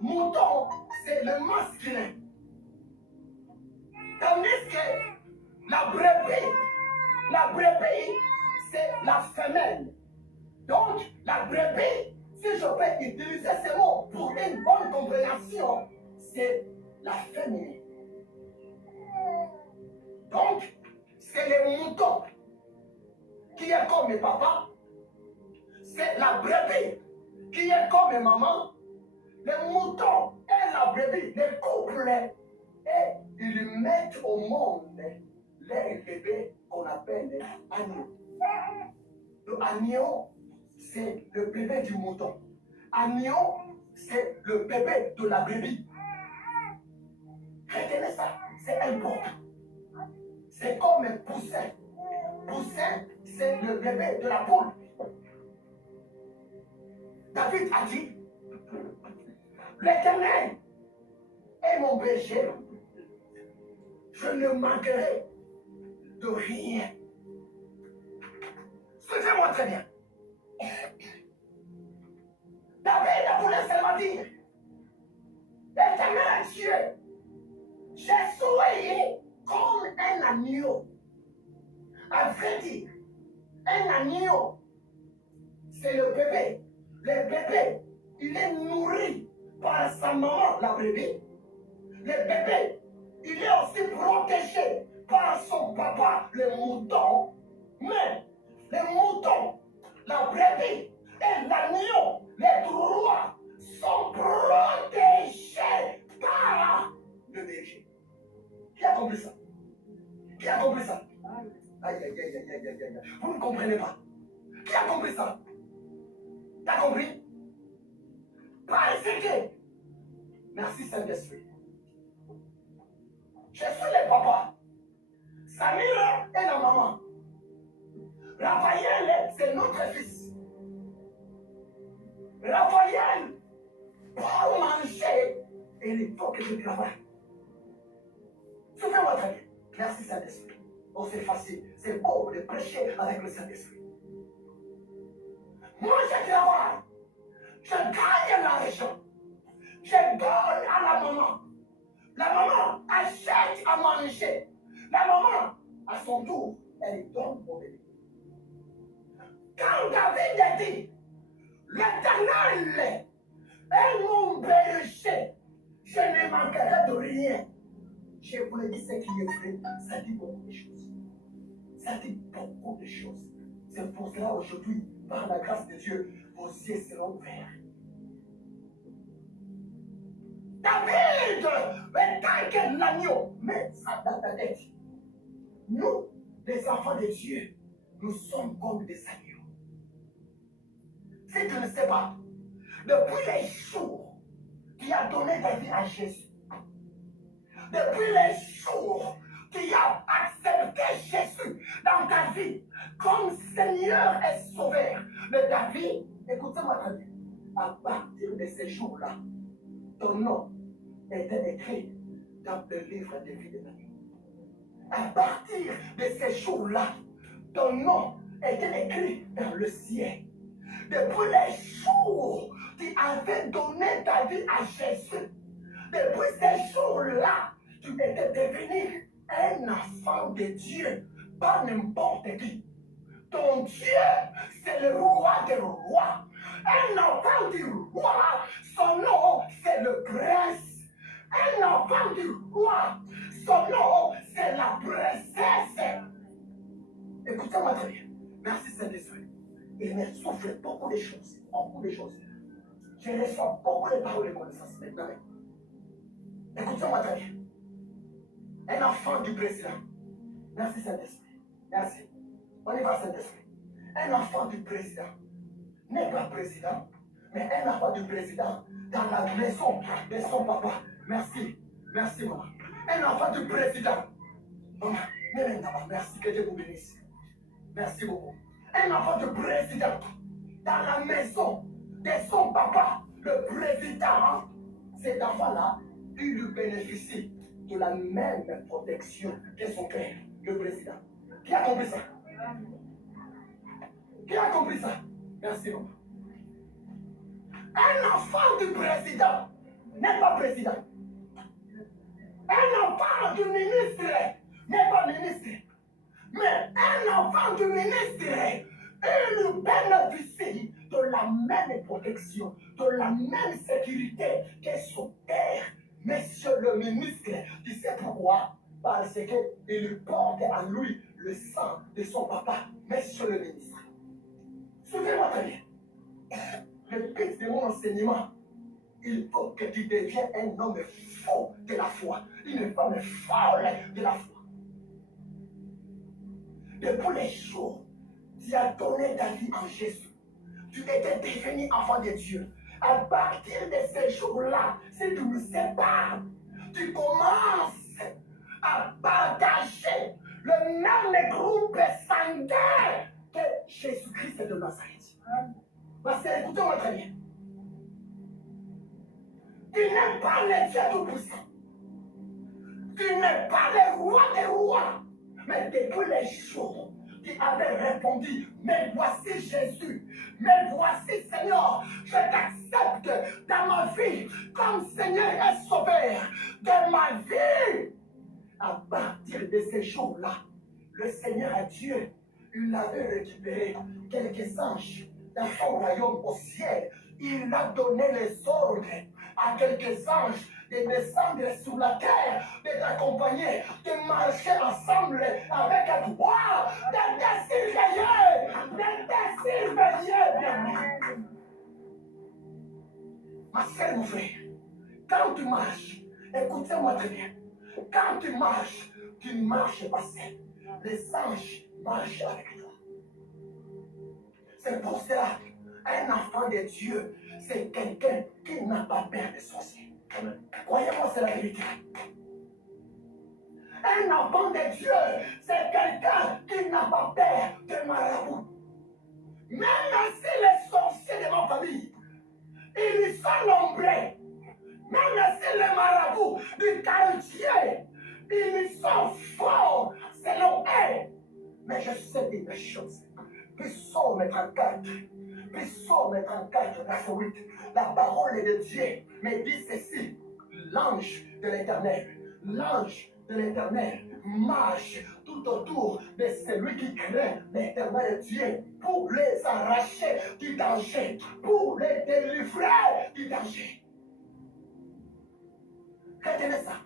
Mouton, c'est le masculin. Tandis que la brebis, c'est la femelle. Donc, la brebis, si je peux utiliser ces mots pour une bonne compréhension, c'est la féminine. Donc, c'est le mouton qui est comme mes papas, c'est la brebis qui est comme mes mamans. Le mouton et la brebis, les couples, et ils mettent au monde les bébés qu'on appelle les agneaux. Le agneau, c'est le bébé du mouton. Agneau, c'est le bébé de la brebis. Retenez ça, c'est important. C'est comme un poussin. Poussin, c'est le bébé de la poule. David a dit, l'Éternel est mon berger. Je ne manquerai de rien. Suivez-moi très bien. David a voulu seulement dire, l'Éternel Dieu, j'ai soigné comme un agneau. À vrai dire, un agneau, c'est le bébé. Le bébé, il est nourri par sa maman, la brebis. Le bébé, il est aussi protégé par son papa, le mouton. Mais le mouton, la brebis et l'agneau, les trois sont protégés par le berger. Qui a compris ça? Qui a compris ça? Aïe, aïe, aïe, aïe, aïe, aïe, aïe. Vous ne comprenez pas. Qui a compris ça? T'as compris? Parce que, merci Saint-Esprit. Je suis le papa. Samira est la maman. Raphaël, c'est notre fils. Raphaël, pour manger, il faut que je travaille. Suivez-moi très bien. Merci Saint-Esprit. Oh, c'est facile. C'est beau de prêcher avec le Saint-Esprit. Moi, je travaille. Je gagne l'argent. Je donne à la maman. La maman achète à manger. La maman, à son tour, elle donne au bébé. Quand David a dit, l'Éternel est mon berger, je ne manquerai de rien. Je vous le dis, ce qui est vrai, ça dit beaucoup de choses. Ça dit beaucoup de choses. C'est pour cela aujourd'hui, par la grâce de Dieu, vos yeux seront ouverts. David est tant que l'agneau, mais ça dans ta tête. Nous, les enfants de Dieu, nous sommes comme des agneaux. Si tu ne sais pas, depuis les jours qui a donné ta vie à Jésus, depuis les jours qui a accepté Jésus dans ta vie comme Seigneur et Sauveur de ta vie, écoutez-moi très bien, à partir de ces jours-là, ton nom était écrit dans le livre de vie de l'agneau. À partir de ces jours-là, ton nom était écrit dans le ciel. Depuis les jours tu avais donné ta vie à Jésus, depuis ces jours-là, tu étais devenu un enfant de Dieu, pas n'importe qui. Ton Dieu, c'est le roi des rois. Un enfant du roi, son nom, c'est le prince. Un enfant du roi, son nom, c'est la princesse. Écoutez-moi très bien. Merci Saint-Esprit. Il me souffle beaucoup de choses. Beaucoup de choses. Je reçois beaucoup de paroles de connaissance maintenant. Écoutez-moi très bien. Un enfant du président. Merci Saint-Esprit. Merci. On y va Saint-Esprit. Un enfant du président n'est pas président, Mais un enfant du président dans la maison de son papa. Merci. Merci, maman. Un enfant du président. Maman, merci, que Dieu vous bénisse. Merci beaucoup. Un enfant du président dans la maison de son papa, le président. Cet enfant-là, il lui bénéficie de la même protection que son père, le président. Qui a compris ça? Qui a compris ça? Merci, maman. Un enfant du président n'est pas président. Un enfant du ministre n'est pas ministre. Mais un enfant du ministre, il bénéficie de la même protection, de la même sécurité que son père. Monsieur le ministre, tu sais pourquoi? Parce qu'il porte en lui le sang de son papa. Monsieur le ministre. Suivez-moi très bien. Le but de mon enseignement, il faut que tu deviennes un homme fort de la foi, une femme folle de la foi. Depuis les jours, tu as donné ta vie en Jésus. Tu étais devenu enfant de Dieu. À partir de ces jours-là, si tu me sépares, tu commences à partager le même groupe sanguin que Jésus-Christ de Nazareth. Parce que écoutez-moi très bien. Tu n'es pas le Dieu tout-puissant. Tu n'es pas le roi des rois. Mais depuis les jours, tu avais répondu, mais voici Jésus, mais voici Seigneur, je t'accepte dans ma vie comme Seigneur et Sauveur de ma vie. À partir de ces jours-là, le Seigneur à Dieu, il avait récupéré quelques anges dans son royaume au ciel. Il a donné les ordres à quelques anges de descendre sur la terre, de t'accompagner, de marcher ensemble avec toi, de te surveiller, Ma soeur, mon frère, quand tu marches, écoutez-moi très bien, quand tu marches pas seul. Les anges marchent avec toi. C'est pour cela qu'un enfant de Dieu, c'est quelqu'un qui n'a pas peur des sorciers. Croyez-moi, c'est la vérité. Un enfant de Dieu, c'est quelqu'un qui n'a pas peur de marabout. Même si les sorciers de ma famille, ils sont nombreux, même si les marabouts du quartier, ils sont forts selon eux. Mais je sais une chose. Psaume 34, Psaume 34, verset 8. La parole de Dieu me dit ceci. L'ange de l'Éternel marche tout autour de celui qui craint l'Éternel Dieu pour les arracher du danger, pour les délivrer du danger. Retenez ça.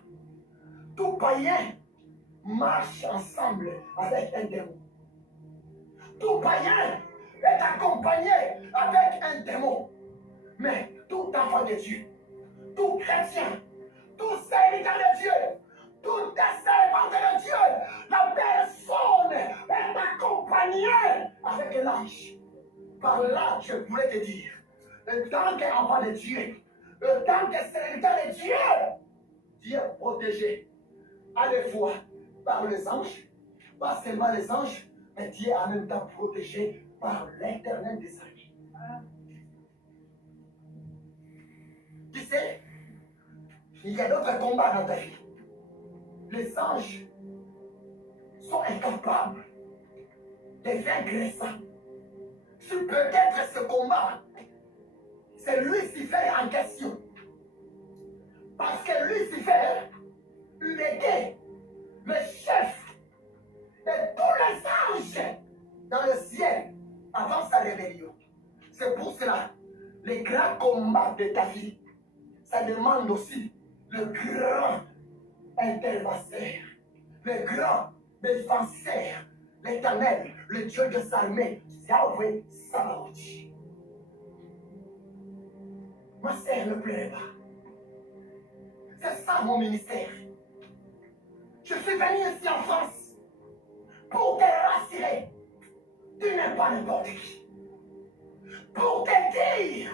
Tout païen marche ensemble avec un démon. Tout païen est accompagné avec un démon. Mais tout enfant de Dieu, tout chrétien, tout serviteur de Dieu, tout servante de Dieu, la personne est accompagnée avec l'ange. Par là, je voulais te dire, tant qu'enfant de Dieu, tant que serviteur de Dieu, Dieu est protégé à la fois par les anges, pas seulement les anges, mais Dieu est en même temps protégé par l'Éternel des armées. Tu sais, il y a d'autres combats dans ta vie. Les anges sont incapables de vaincre ça. Si peut-être ce combat, c'est Lucifer en question. Parce que Lucifer, il était le chef de tous les anges dans le ciel avant sa rébellion. C'est pour cela, les grands combats de ta vie, ça demande aussi le grand interventeur, le grand défenseur, l'Éternel, le Dieu des armées, Yahweh Sabaoth. Ma sœur ne pleure pas. C'est ça mon ministère. Je suis venu ici en France pour te rassurer. Tu n'es pas n'importe qui. Pour te dire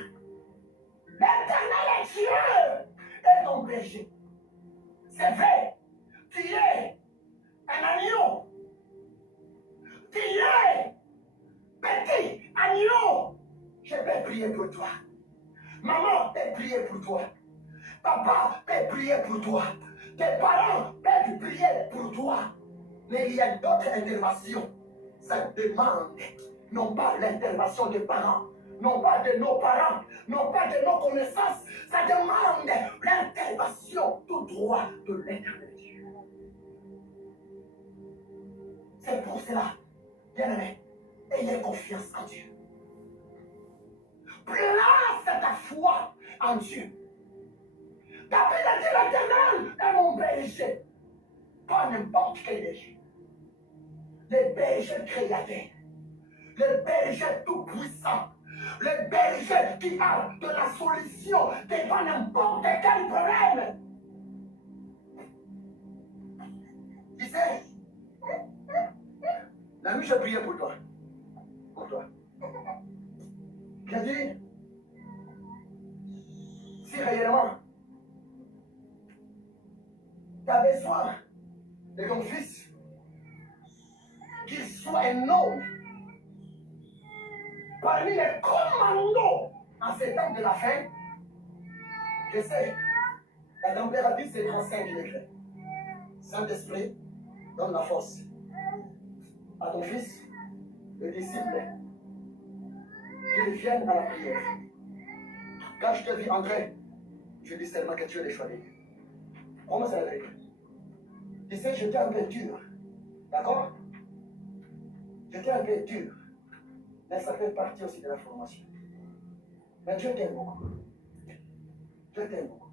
L'Éternel est Dieu et ton berger. C'est vrai, tu es un agneau. Tu es petit agneau. Je vais prier pour toi. Maman peut prier pour toi. Papa peut prier pour toi. Tes parents peuvent prier pour toi. Mais il y a d'autres interventions. Ça demande non pas l'intervention des parents, non pas de nos parents, non pas de nos connaissances. Ça demande l'intervention tout droit de l'Éternel Dieu. C'est pour cela, bien-aimé, ayez confiance en Dieu. Place ta foi en Dieu. David a dit l'Éternel est mon berger. Pas n'importe quel berger. Le berger créateur. Le berger tout-puissant. Le berger qui a de la solution devant n'importe quel problème. Tu sais, la nuit, j'ai prié pour toi. Pour toi. J'ai dit, si réellement tu as besoin de ton fils, qu'il soit un homme parmi les commandos en ces temps de la fin, je sais, la température c'est 35 degrés. Saint-Esprit, donne la force à ton fils, le disciple, qu'il vienne à la prière. Quand je te vis entrer, je dis seulement que tu es le choix de Dieu. Comment c'est la vérité? Tu sais, j'étais un peu dur, d'accord? J'étais un peu dur, mais ça fait partie aussi de la formation. Mais Dieu t'aime beaucoup. Dieu t'aime beaucoup.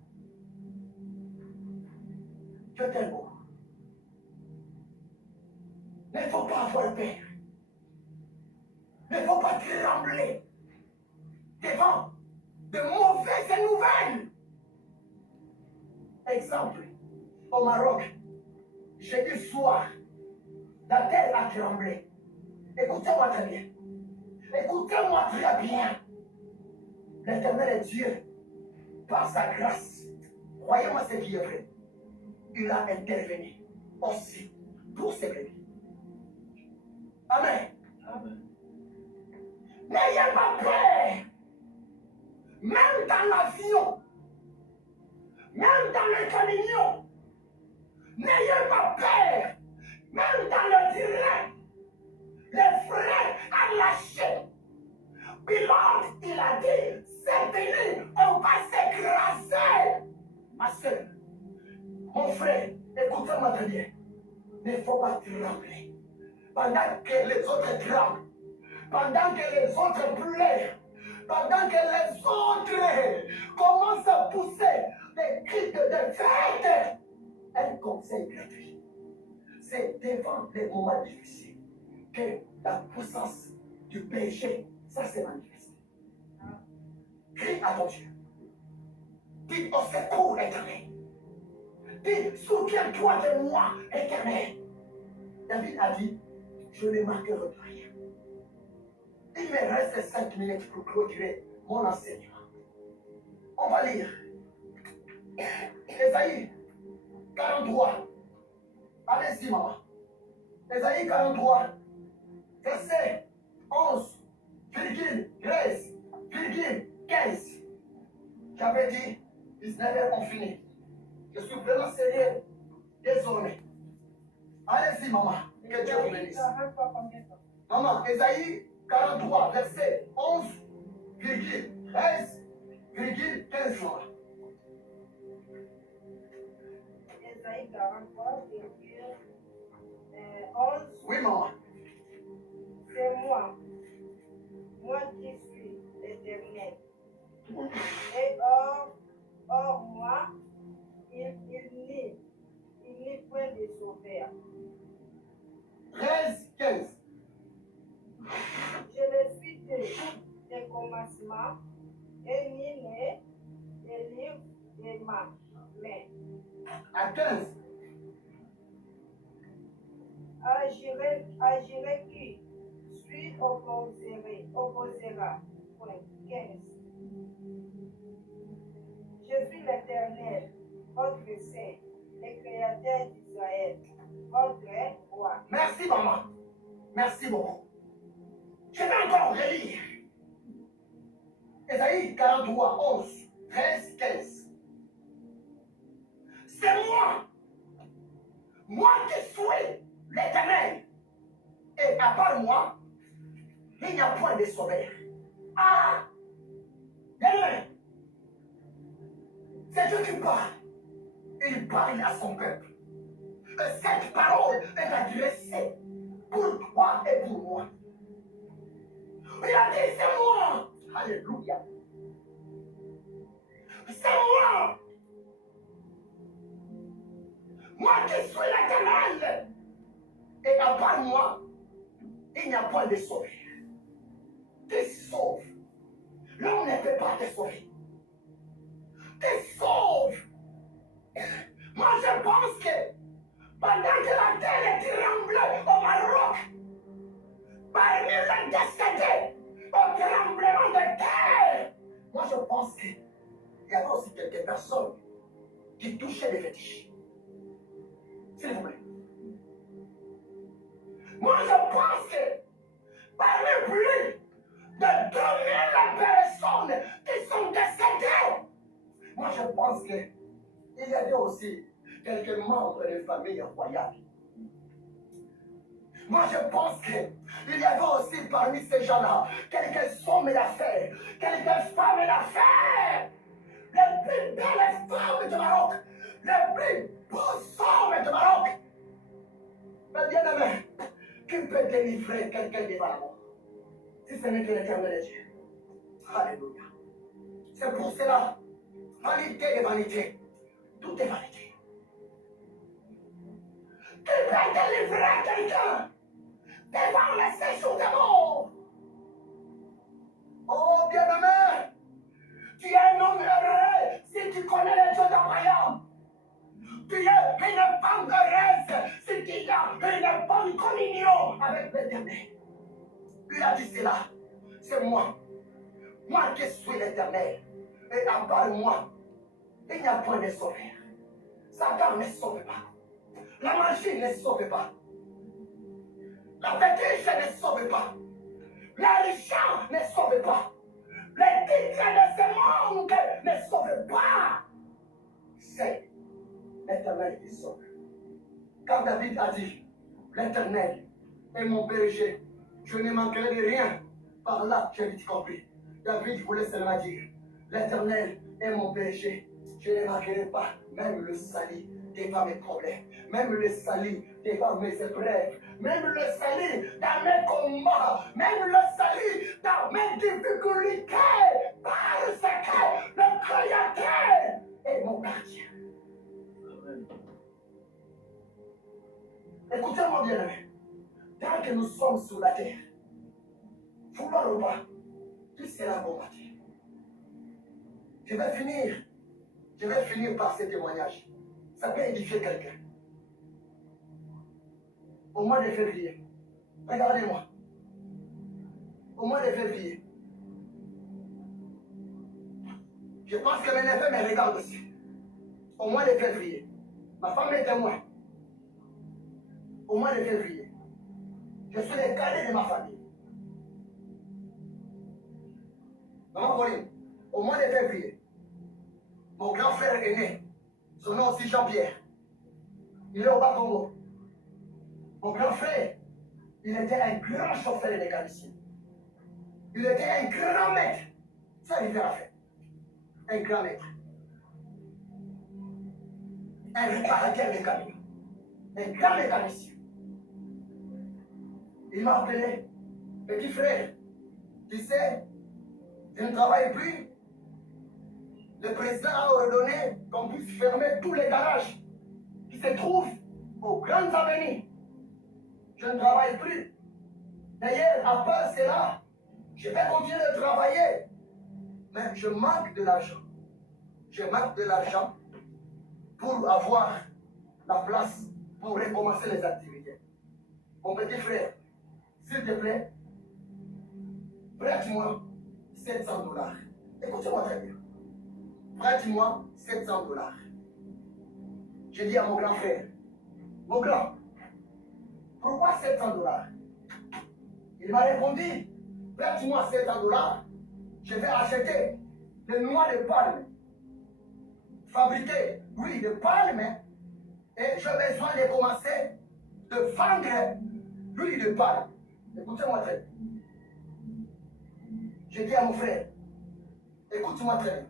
Dieu t'aime beaucoup. Mais il ne faut pas avoir peur. Il ne faut pas trembler devant de mauvaises nouvelles. Exemple, au Maroc, jeudi soir, la terre a tremblé. Écoutez-moi très bien. Écoutez-moi très bien. L'Éternel est Dieu, par sa grâce. Croyez-moi ce qui est vrai. Il a intervenu aussi pour ses bébés. Amen. Amen. N'ayez pas peur. Même dans l'avion, même dans le camion, n'ayez pas peur. Même dans le train, les freins à lâcher. Pilote, il a dit, c'est fini, on va s'écraser. Ma soeur, mon frère, écoutez-moi très bien. Il ne faut pas trembler. Pendant que les autres tremblent, pendant que les autres pleurent, pendant que les autres commencent à pousser des cris de défaite, un conseil gratuit. C'est devant les moments difficiles que la puissance du péché, ça se manifeste. Crie à ton Dieu. Dis au secours, Éternel. Dis, souviens-toi de moi, Éternel. David a dit, je ne manquerai de rien. Il me reste 5 minutes pour clôturer mon enseignement. On va lire. Ésaïe 43. Allez-y, maman. Ésaïe 43, verset 11, 13, 15. J'avais dit, 19 on finit. Je suis vraiment sérieux. Désormais. Allez-y, maman. Que Dieu vous bénisse. Maman, Ésaïe 43, verset 11, 13, 15. Ésaïe 43, 11. Oui, maman. C'est moi qui suis l'Éternel. Et hors moi, il n'y point de sauveur. 13, 15. Je le suis des commencements, et ni né des livres de ma main. À 15. Agirai qui suis opposera. Point 15. Je suis l'Éternel, votre Saint, le Créateur d'Israël, votre roi. Merci, maman. Merci beaucoup. Je vais encore relire. Ésaïe 43, 11, 13, 15. C'est moi qui suis l'Éternel. Et à part moi, il n'y a point de sauveur. Ah! Bien, c'est Dieu qui parle. Il parle à son peuple. Et cette parole est adressée pour toi et pour moi. Il a dit, c'est moi. Alléluia. C'est moi. Moi qui suis l'Éternel. Et à part moi, il n'y a point de sauveur. Te sauve. L'homme ne peut pas te sauver. Te sauve. Moi, je pense que pendant que la terre tremble au Maroc, parmi les décédés au tremblement de terre, moi, je pense qu'il y avait aussi quelques personnes qui touchaient les fétiches. S'il vous plaît. Moi, je pense que parmi plus de 2000 personnes qui sont décédées, moi, je pense qu'il y avait aussi quelques membres de famille royale. Moi, je pense qu'il y avait aussi parmi ces gens-là quelques hommes d'affaires, quelques femmes d'affaires, les plus belles femmes du Maroc, les plus beaux hommes du Maroc. Mais bien aimé, qui peut délivrer quelqu'un devant la mort si ce n'est que l'Éternel Dieu? Alléluia. C'est pour cela, vanité et vanité, tout est vanité. Qui peut délivrer quelqu'un devant le séjour de mort? Oh bien-aimé, tu es un homme heureux si tu connais les Dieu d'Abraham. Tu es une femme heureuse si tu as une bonne communion avec l'Éternel. Il a dit cela, c'est moi qui suis l'Éternel. Et à part moi, il n'y a point de sauveur. Satan ne sauve pas. La magie ne sauve pas. La fétiche ne sauve pas. L'argent ne sauve pas. Les titres de ce monde ne sauvent pas. C'est l'Éternel qui sauve. Car David a dit, l'Éternel est mon berger. Je ne manquerai de rien. Par là, j'ai vite compris. David voulait seulement dire, l'Éternel est mon berger. Je ne manquerai pas même le salut devant mes problèmes, même le salut devant mes épreuves, même le salut dans mes combats, même le salut dans mes difficultés, parce que le Créateur est mon gardien. Écoutez-moi bien aimé, tant que nous sommes sur la terre, vouloir ou pas, tout sera combattu. Je vais finir par ce témoignage. Ça peut édifier quelqu'un. Au mois de février, regardez-moi. Au mois de février, je pense que mes neveux me regardent aussi. Au mois de février, ma femme est témoin. Au mois de février, je suis le cadet de ma famille. Maman Pauline, au mois de février, mon grand frère est né. Son nom aussi Jean-Pierre. Il est au Bas-Congo. Mon grand frère, il était un grand chauffeur de mécanicien. Il était un grand maître. Ça, il a fait. Un grand maître. Un réparateur de camions. Un grand mécanicien. Il m'a appelé, petit frère, tu sais, je ne travaille plus. Le président a ordonné qu'on puisse fermer tous les garages qui se trouvent aux grandes avenues. Je ne travaille plus. D'ailleurs, à part cela, je vais continuer de travailler. Mais je manque de l'argent. Je manque de l'argent pour avoir la place pour recommencer les activités. Mon petit frère, s'il te plaît, prête-moi $700. Écoutez-moi très bien. Prête-moi 700 $. J'ai dit à mon grand frère, mon grand, pourquoi 700 $? Il m'a répondu, prête-moi 700 $, je vais acheter des noix de palme, fabriquées, oui, de palme, et j'ai besoin de commencer de vendre l'huile de palme. Écoutez-moi très bien. J'ai dit à mon frère, écoute-moi très bien.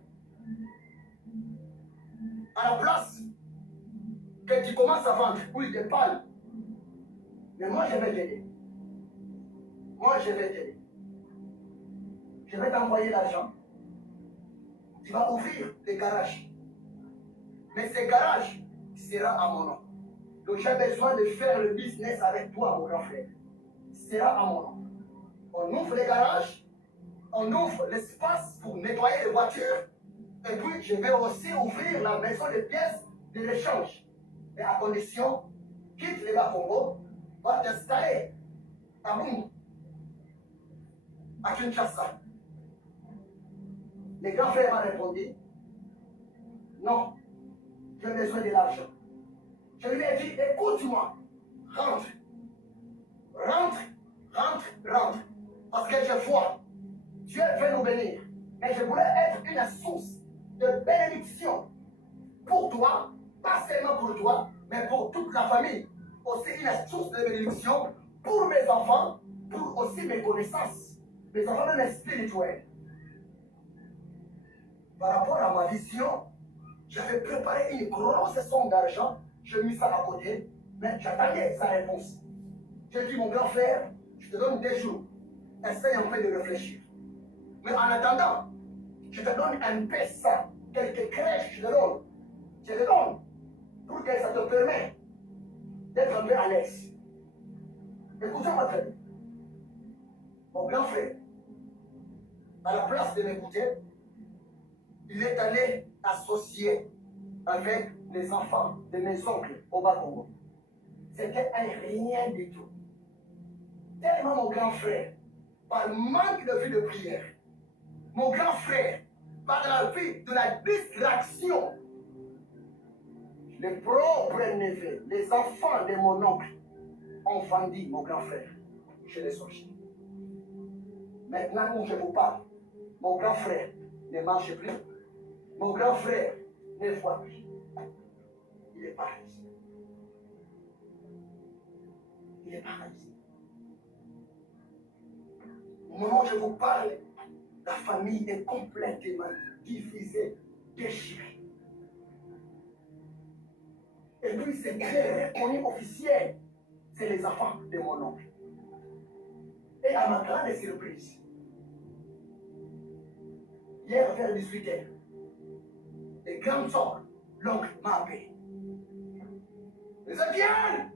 À la place que tu commences à vendre l'huile de palme, mais moi je vais t'aider. Moi je vais t'aider. Je vais t'envoyer l'argent. Tu vas ouvrir des garages. Mais ces garages sera à mon nom. Donc j'ai besoin de faire le business avec toi, mon grand frère. Sera à mon nom. On ouvre les garages, on ouvre l'espace pour nettoyer les voitures, et puis je vais aussi ouvrir la maison de pièces de l'échange. Mais à condition, quitte les Bas-Congo, va t'installer à Bungu, à Kinshasa. Le grand frère m'a répondu, non, j'ai besoin de l'argent. Je lui ai dit, écoute-moi, rentre, rentre, rentre, rentre. Parce que je vois, Dieu veut nous bénir. Mais je voulais être une source de bénédiction pour toi, pas seulement pour toi, mais pour toute la famille. Aussi une source de bénédiction pour mes enfants, pour aussi mes connaissances, mes enfants même spirituels. Par rapport à ma vision, j'avais préparé une grosse somme d'argent, je mis ça à côté, mais j'attendais sa réponse. J'ai dit, mon grand frère, je te donne 2 jours, essaye un peu de réfléchir. Mais en attendant, je te donne un peu ça, quelques crèches, je te donne, pour que ça te permette d'être un peu à l'aise. Écoutez-moi très bien. Mon grand frère, à la place de m'écouter, il est allé associer avec les enfants de mes oncles au Bas-Congo. C'était un rien du tout. Tellement mon grand frère, par manque de vie de prière, mon grand frère, par la vie de la distraction, les propres neveux, les enfants de mon oncle ont vendu mon grand frère chez les sorciers. Maintenant où je vous parle, mon grand frère ne marche plus, mon grand frère ne voit plus. Il est paralysé. Il est paralysé. Au moment où je vous parle, la famille est complètement divisée, déchirée. Et puis c'est très reconnu officiel, c'est les enfants de mon oncle. Et à ma grande surprise, hier vers 18h, le grand sort, l'oncle m'a appelé. Ézéchiel,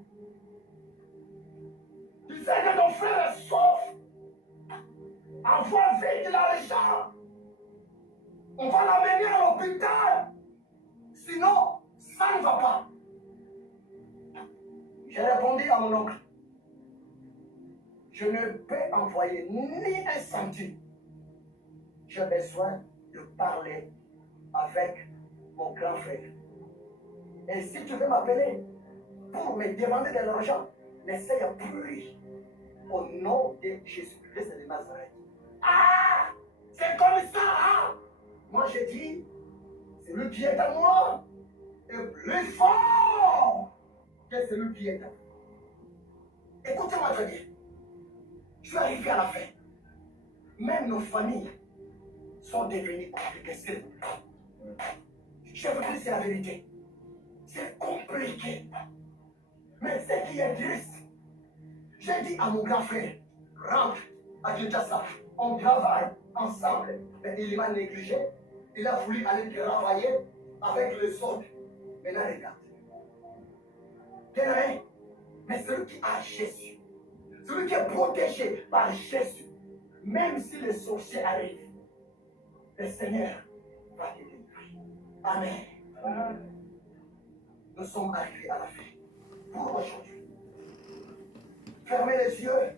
tu sais que ton frère est sauf. Envoie vite l'argent. On va l'amener à l'hôpital. Sinon, ça ne va pas. J'ai répondu à mon oncle. Je ne peux envoyer ni un centime. J'ai besoin de parler avec mon grand frère. Et si tu veux m'appeler pour me demander de l'argent, n'essaye plus. Au nom de Jésus-Christ de Nazareth. Ah! C'est comme ça, hein? Moi, j'ai dit, celui qui est à moi est plus fort que celui qui est à moi. Écoutez-moi très bien. Je suis arrivé à la fin. Même nos familles sont devenues compliquées. Je vous dis, c'est la vérité. C'est compliqué. Mais ce qui est triste, j'ai dit à mon grand frère, rentre à Kinshasa, on travaille ensemble. Mais il m'a négligé. Il a voulu aller travailler avec les autres. Maintenant, regarde. Bien-aimé, mais celui qui a Jésus, celui qui est protégé par Jésus, même si les sorciers arrivent, le Seigneur va te délivrer. Amen. Nous sommes arrivés à la fin pour aujourd'hui. Fermez les yeux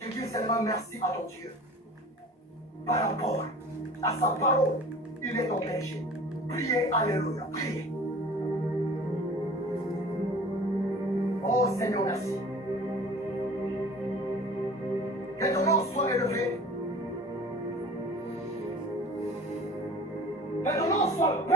et dis seulement merci à ton Dieu par rapport À sa parole, il est ton berger. Priez, alléluia, priez. Oh Seigneur, merci. Que ton nom soit élevé. Que ton nom soit